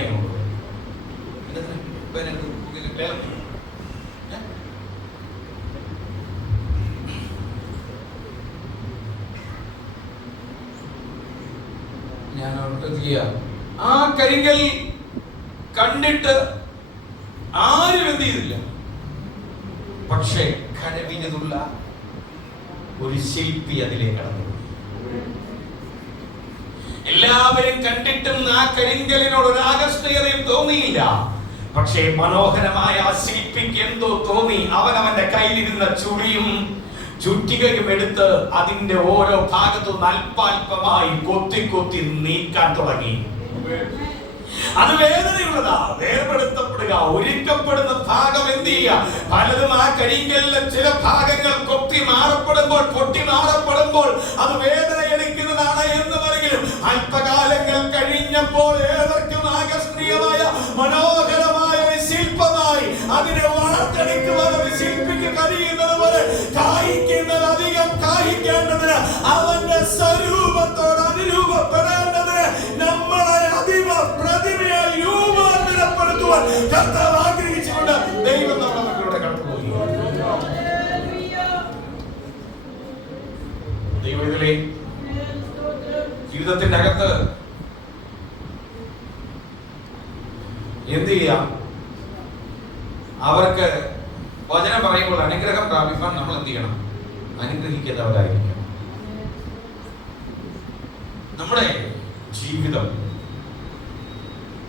ഞാൻ ആ കരിങ്കൽ കണ്ടിട്ട് ആരും എന്ത് ചെയ്തില്ല. പക്ഷേ കരവിഞ്ഞതുള്ള ഒരു ശില്പി അതിലേക്ക് കടന്നു. എല്ലാവരും കണ്ടിട്ടും ആ കരിങ്കലിനോട് ഒരു ആകർഷണീയതയും തോന്നിയില്ല. പക്ഷേ മനോഹരമായ ആ ശില്പിക്ക് എന്തോ തോന്നി. അവന്റെ കയ്യിലിരുന്ന ചുടിയും ചുറ്റികയും എടുത്ത് അതിന്റെ ഓരോ ഭാഗത്തും അല്പാൽപമായി കൊത്തി കൊത്തി നീക്കാൻ തുടങ്ങി. അത് വേദനയുള്ളതാ, വേർപെടുത്തപ്പെടുക, ഒരുക്കപ്പെടുന്ന ഭാഗം എന്ത് ചെയ്യുക? പലതും ആ കരിങ്കലിലെ ചില ഭാഗങ്ങൾ കൊത്തി മാറപ്പെടുമ്പോൾ, പൊട്ടി മാറപ്പെടുമ്പോൾ അത് വേദന എടുക്കുന്നതാണ് എന്ന് പറയും. അല്പകാലങ്ങൾ കഴിഞ്ഞപ്പോൾ ഏവർക്കും ആകർഷണീയമായ മനോഹരമായ ശില്പമായി അതിനെ വളർത്തെടുക്കുവാൻ ഒരു ശില്പിക്ക് കഴിയുന്നത് പോലെ കായ്ക്കുന്നത് അധികം കായ്ക്കേണ്ടതിന്, അവന്റെ സ്വരൂപത്തോട് അനുരൂപപ്പെടേണ്ടതിന് നമ്മളെ പ്രതിമയായി രൂപാന്തരപ്പെടുത്തുവാൻ കർത്താവ് ആഗ്രഹിച്ചുകൊണ്ട് ദൈവം നമ്മുടെ മക്കളുടെ കടന്നുപോയി. ദൈവത്തിലെ ജീവിതത്തിന്റെ അകത്ത് എന്ത് ചെയ്യാം? അവർക്ക് വചനം പറയുമ്പോൾ അനുഗ്രഹം പ്രാപിക്കാൻ നമ്മൾ എന്ത് ചെയ്യണം? അനുഗ്രഹിക്കുന്നവരായിരിക്കണം. നമ്മുടെ ജീവിതം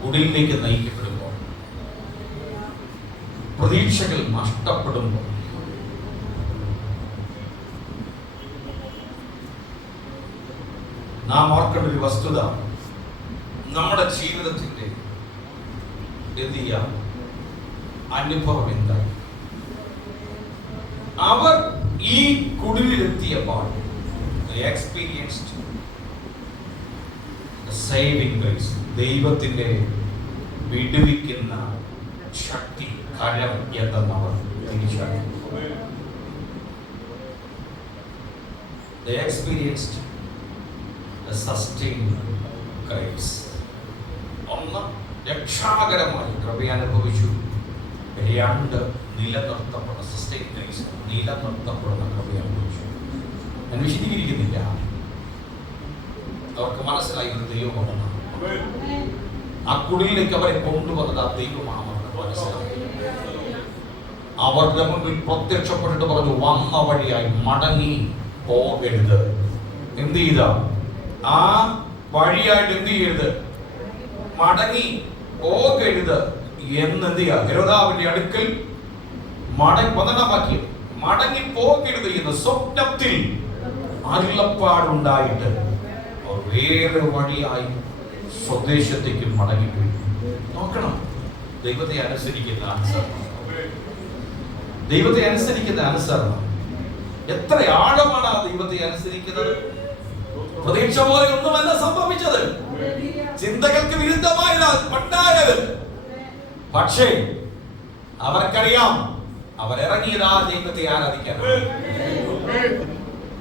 ഉടലിലേക്ക് നയിക്കപ്പെടുമ്പോൾ, പ്രതീക്ഷകൾ നഷ്ടപ്പെടുമ്പോൾ, നാം ഓർക്കേണ്ട ഒരു വസ്തുത, നമ്മുടെ ജീവിതത്തിന്റെ എന്ത് ചെയ്യാം അനുഭവം എന്തായി? അവർ ഈ കുടിലെത്തിയപ്പോൾ എക്സ്പീരിയൻസ്ഡ് സേവിംഗ് ഗ്രേസ്, ദൈവത്തിന്റെ വിടുവിക്കുന്ന ശക്തി, കരം എന്തെന്നവർ തിരിച്ചറിഞ്ഞു. They experienced a sustained grace. ഒന്ന്, രക്ഷാകരമായി കൃപയനുഭവിച്ചു. 2, നിലനിർത്തപ്പെടുന്ന സസ്റ്റൈൻ ഗ്രേസ്, നിലനിർത്തപ്പെടുന്ന കൃപയനുഭവിച്ചു. ഞാൻ വിശദീകരിക്കുന്നില്ല, അവർക്ക് മനസ്സിലായി ഒരു ദൈവമാണ്. ആ കുടിലേക്ക് അവരെ കൊണ്ടുവന്നത് ആ ദൈവമാണെന്ന് മനസ്സിലായി. അവരുടെ മുൻപിൽ പ്രത്യക്ഷപ്പെട്ടിട്ട് പറഞ്ഞു, വന്ന വഴിയായി മടങ്ങി പോകരുത്. എന്ത് ചെയ്ത? ആ വഴിയായിട്ട് എന്ത് ചെയ്യരുത്? മടങ്ങി പോകരുത് എന്ന് എന്ത് ചെയ്യുക? ഹെരോദാവിന്റെ അടുക്കൽ മടങ്ങി മടങ്ങി പോകരുത് എന്ന് സ്വപ്നത്തിൽ അരുളപ്പാടുണ്ടായിട്ട് വേറെ വഴിയായി സ്വദേശത്തേക്ക് മടങ്ങിപ്പോയി. നോക്കണം, ദൈവത്തെ അനുസരിക്കുന്ന അനുസരണം, ദൈവത്തെ അനുസരിക്കുന്ന അനുസരണം എത്ര ആഴമാണ്. ആ ദൈവത്തെ അനുസരിക്കുന്നത് പ്രതീക്ഷ പോലെ ഒന്നുമല്ല സംഭവിച്ചത്, ചിന്തകൾക്ക് വിരുദ്ധമായത്. പക്ഷേ അവർക്കറിയാം, അവരിറങ്ങിയത് ആ ദൈവത്തെ ആരാധിക്കാൻ.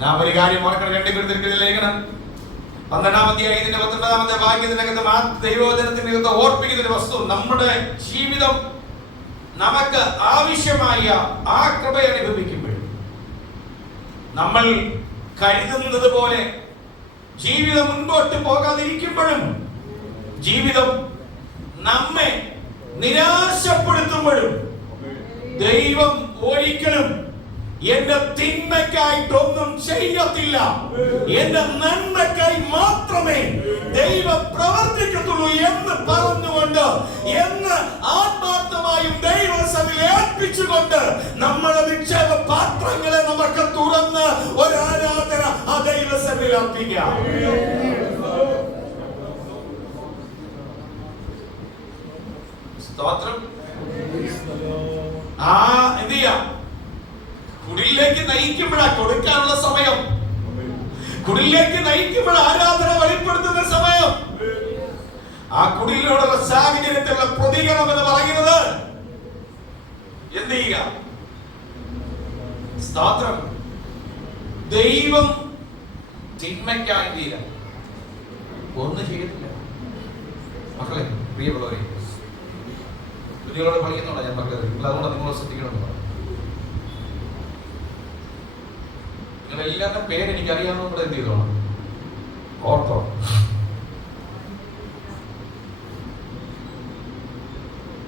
നാം ഒരു കാര്യം ഓർക്കണം, 2 കൊരിന്ത്യർ ലേഖനം 12-ാം അധ്യായത്തിന്റെ 19-ാമത്തെ വാക്യത്തിനകത്ത് ദൈവവചനത്തിനകത്ത് ഓർപ്പിക്കുന്ന ഒരു വസ്തു, നമ്മുടെ ജീവിതം നമുക്ക് ആവശ്യമായ ആ കൃപ അനുഭവിക്കുമ്പോൾ, നമ്മൾ കരുതുന്നത് പോലെ ജീവിതം മുൻപോട്ട് പോകാതിരിക്കുമ്പോഴും, ജീവിതം നമ്മെ നിരാശപ്പെടുത്തുമ്പോഴും, ദൈവം ഒരിക്കലും എന്റെ തിന്മയ്ക്കായിട്ടൊന്നും ചെയ്യത്തില്ല, എന്റെ നന്മയ്ക്കായി മാത്രമേ ദൈവം പ്രവർത്തിക്കത്തുള്ളൂ എന്ന് പറഞ്ഞുകൊണ്ട്, എന്ന് ആത്മാർത്ഥമായും ദൈവസഭയിൽ ഏൽപ്പിച്ചുകൊണ്ട് നമ്മുടെ നിക്ഷേപ പാത്രങ്ങളെ നമുക്ക് തുറന്ന് ഒരു ആരാധന ആ ദൈവസഭയിൽ അർപ്പിക്കാം. സ്തോത്രം. എന്ത് ചെയ്യാം? കുടിലേക്ക് നയിക്കുമ്പോഴാ കൊടുക്കാനുള്ള സമയം, കുടിലേക്ക് നയിക്കുമ്പോൾ ആരാധന വെളിപ്പെടുത്തുന്ന സമയം. ആ കുടിലോടുള്ള സാഹചര്യത്തിലുള്ള പ്രതികരണം എന്ന് പറയുന്നത് എന്ത് ചെയ്യുക? സ്തോത്രം. ദൈവം തിന്മയ്ക്കായി തീരാ ഒന്നും ചെയ്യത്തില്ല. മക്കളെ, പ്രിയമുള്ളവരെ, കുഞ്ഞുങ്ങളോട് പറയുന്നുള്ള ഞാൻ പറഞ്ഞത്, അതുകൊണ്ട് നിങ്ങൾ ശ്രദ്ധിക്കണം. നിങ്ങളെല്ലാവരുടെ പേരെനിക്ക് അറിയാവുന്ന കൂടെ എന്ത് ചെയ്തോണം, ഓർത്തോ.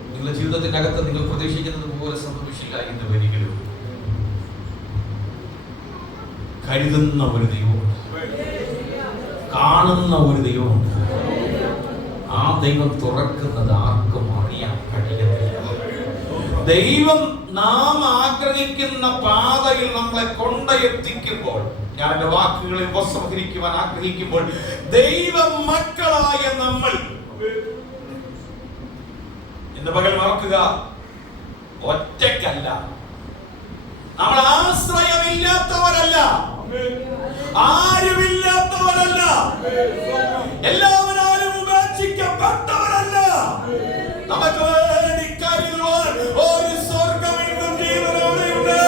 നിങ്ങളുടെ ജീവിതത്തിന്റെ അകത്ത് നിങ്ങൾ പ്രതീക്ഷിക്കുന്നത് പോലെ സംഭവിച്ചില്ല എന്ന് ഒരിക്കലും. കരുതുന്ന ഒരു ദൈവമുണ്ട്, കാണുന്ന ഒരു ദൈവമുണ്ട്. ആ ദൈവം തുറക്കുന്നത് ആർക്കും അറിയാൻ കഴിയത്തില്ല. ദൈവം നാം ആഗ്രഹിക്കുന്ന പാതയിൽ നമ്മളെ കൊണ്ടെത്തിക്കുമ്പോൾ, ഞാൻ എന്റെ വാക്കുകളിൽ ഉപസംഹരിക്കുവാൻ ആഗ്രഹിക്കുമ്പോൾ, ദൈവ മക്കളായ നമ്മൾ ഇന്ന് പകൽ മറക്കുക, ഒറ്റയ്ക്കല്ല, നമ്മൾ ആശ്രയമില്ലാത്തവരല്ല, ആരുമില്ലാത്തവരല്ല, എല്ലാവരും ഉപേക്ഷിക്കപ്പെട്ടവരല്ല. നമുക്ക് വേണ്ടി കരുതുവാൻ ഒരു സ്വർഗം ഇന്നും ജീവനോടെയുണ്ട്,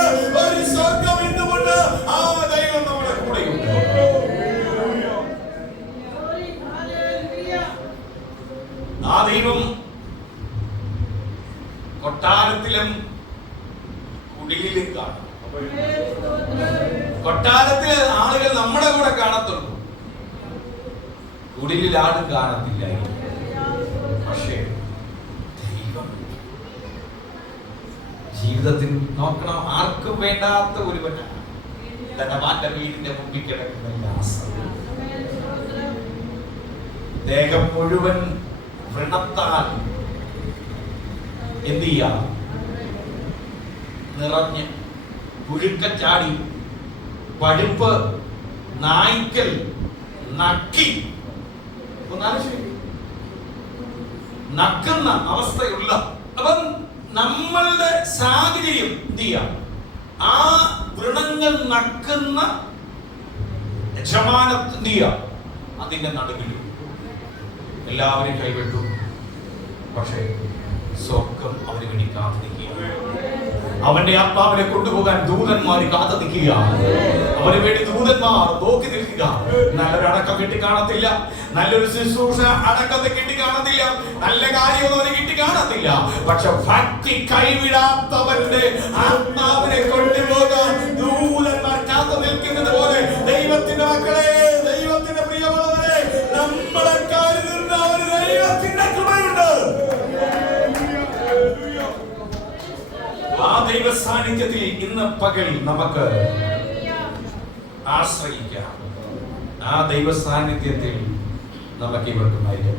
ഒരു സ്വർഗം ഇന്നുമുണ്ട്. ആ ദൈവം നമ്മുടെ കൂടെയുണ്ട്. ആ ദൈവം കൊട്ടാരത്തിലും കുടിലിലും കാണും. കൊട്ടാരത്തിലെ ആളുകൾ നമ്മുടെ കൂടെ കാണത്തുള്ളൂ, കുടിലിൽ ആളും കാണത്തില്ല. പക്ഷേ ദൈവം ജീവിതത്തിൽ നോക്കണം, ആർക്കും വേണ്ടാത്ത ഒരുവനാണ്. ധനവാന്റെ വീടിന്റെ മുമ്പിൽ കിടക്കുന്ന ദേഹം മുഴുവൻ വ്രണത്താൽ എന്ത് ചെയ്യാം, നിറഞ്ഞ് പുഴുക്കച്ചാടി പഴുപ്പ് നായ്ക്കൽ നക്കി നക്കുന്ന അവസ്ഥയുള്ള, അപ്പം നമ്മളുടെ സാഹചര്യം എന്ത് ചെയ്യാം, ആ വ്രണങ്ങൾ നക്കുന്ന യജമാനത്ത് എന്ത് ചെയ്യാം, അതിന്റെ നടുവിൽ എല്ലാവരും കൈവിട്ടു. പക്ഷേ സ്വർഗം അവന് വേണ്ടി കാത്തിരിക്കുകയാണ്. അവന്റെ ആത്മാവിനെ കൊണ്ടുപോകാൻ ദൂതന്മാർ കാത്തു നിൽക്കുക. അവന് വേണ്ടി ദൂതന്മാർ നോക്കി നിൽക്കുക. നല്ലൊരു അടക്കം കിട്ടി കാണത്തില്ല, നല്ലൊരു ശുശ്രൂഷ അടക്കത്തെ കിട്ടി കാണത്തില്ല, നല്ല കാര്യമൊന്നും അവന് കിട്ടി കാണത്തില്ല. പക്ഷെ ഭക്തി കൈവിടാത്തവന്റെ ആത്മാവിനെ കൊണ്ടുപോകാൻ ദൂതന്മാർ കാത്തു നിൽക്കുന്നത് പോലെ ദൈവത്തിന്റെ മക്കളെ, ദൈവത്തിന്റെ പ്രിയമുള്ളവരെ, നമ്മളെ കരുതുന്ന ഒരു ദൈവത്തിന്റെ കൃപയുണ്ട്. ആ ദൈവ സാന്നിധ്യത്തിൽ ഇന്ന് പകൽ നമുക്ക് ആശ്രയിക്കാം. ആ ദൈവ സാന്നിധ്യത്തിൽ നമുക്ക് ഇവർക്കുമായിരിക്കും.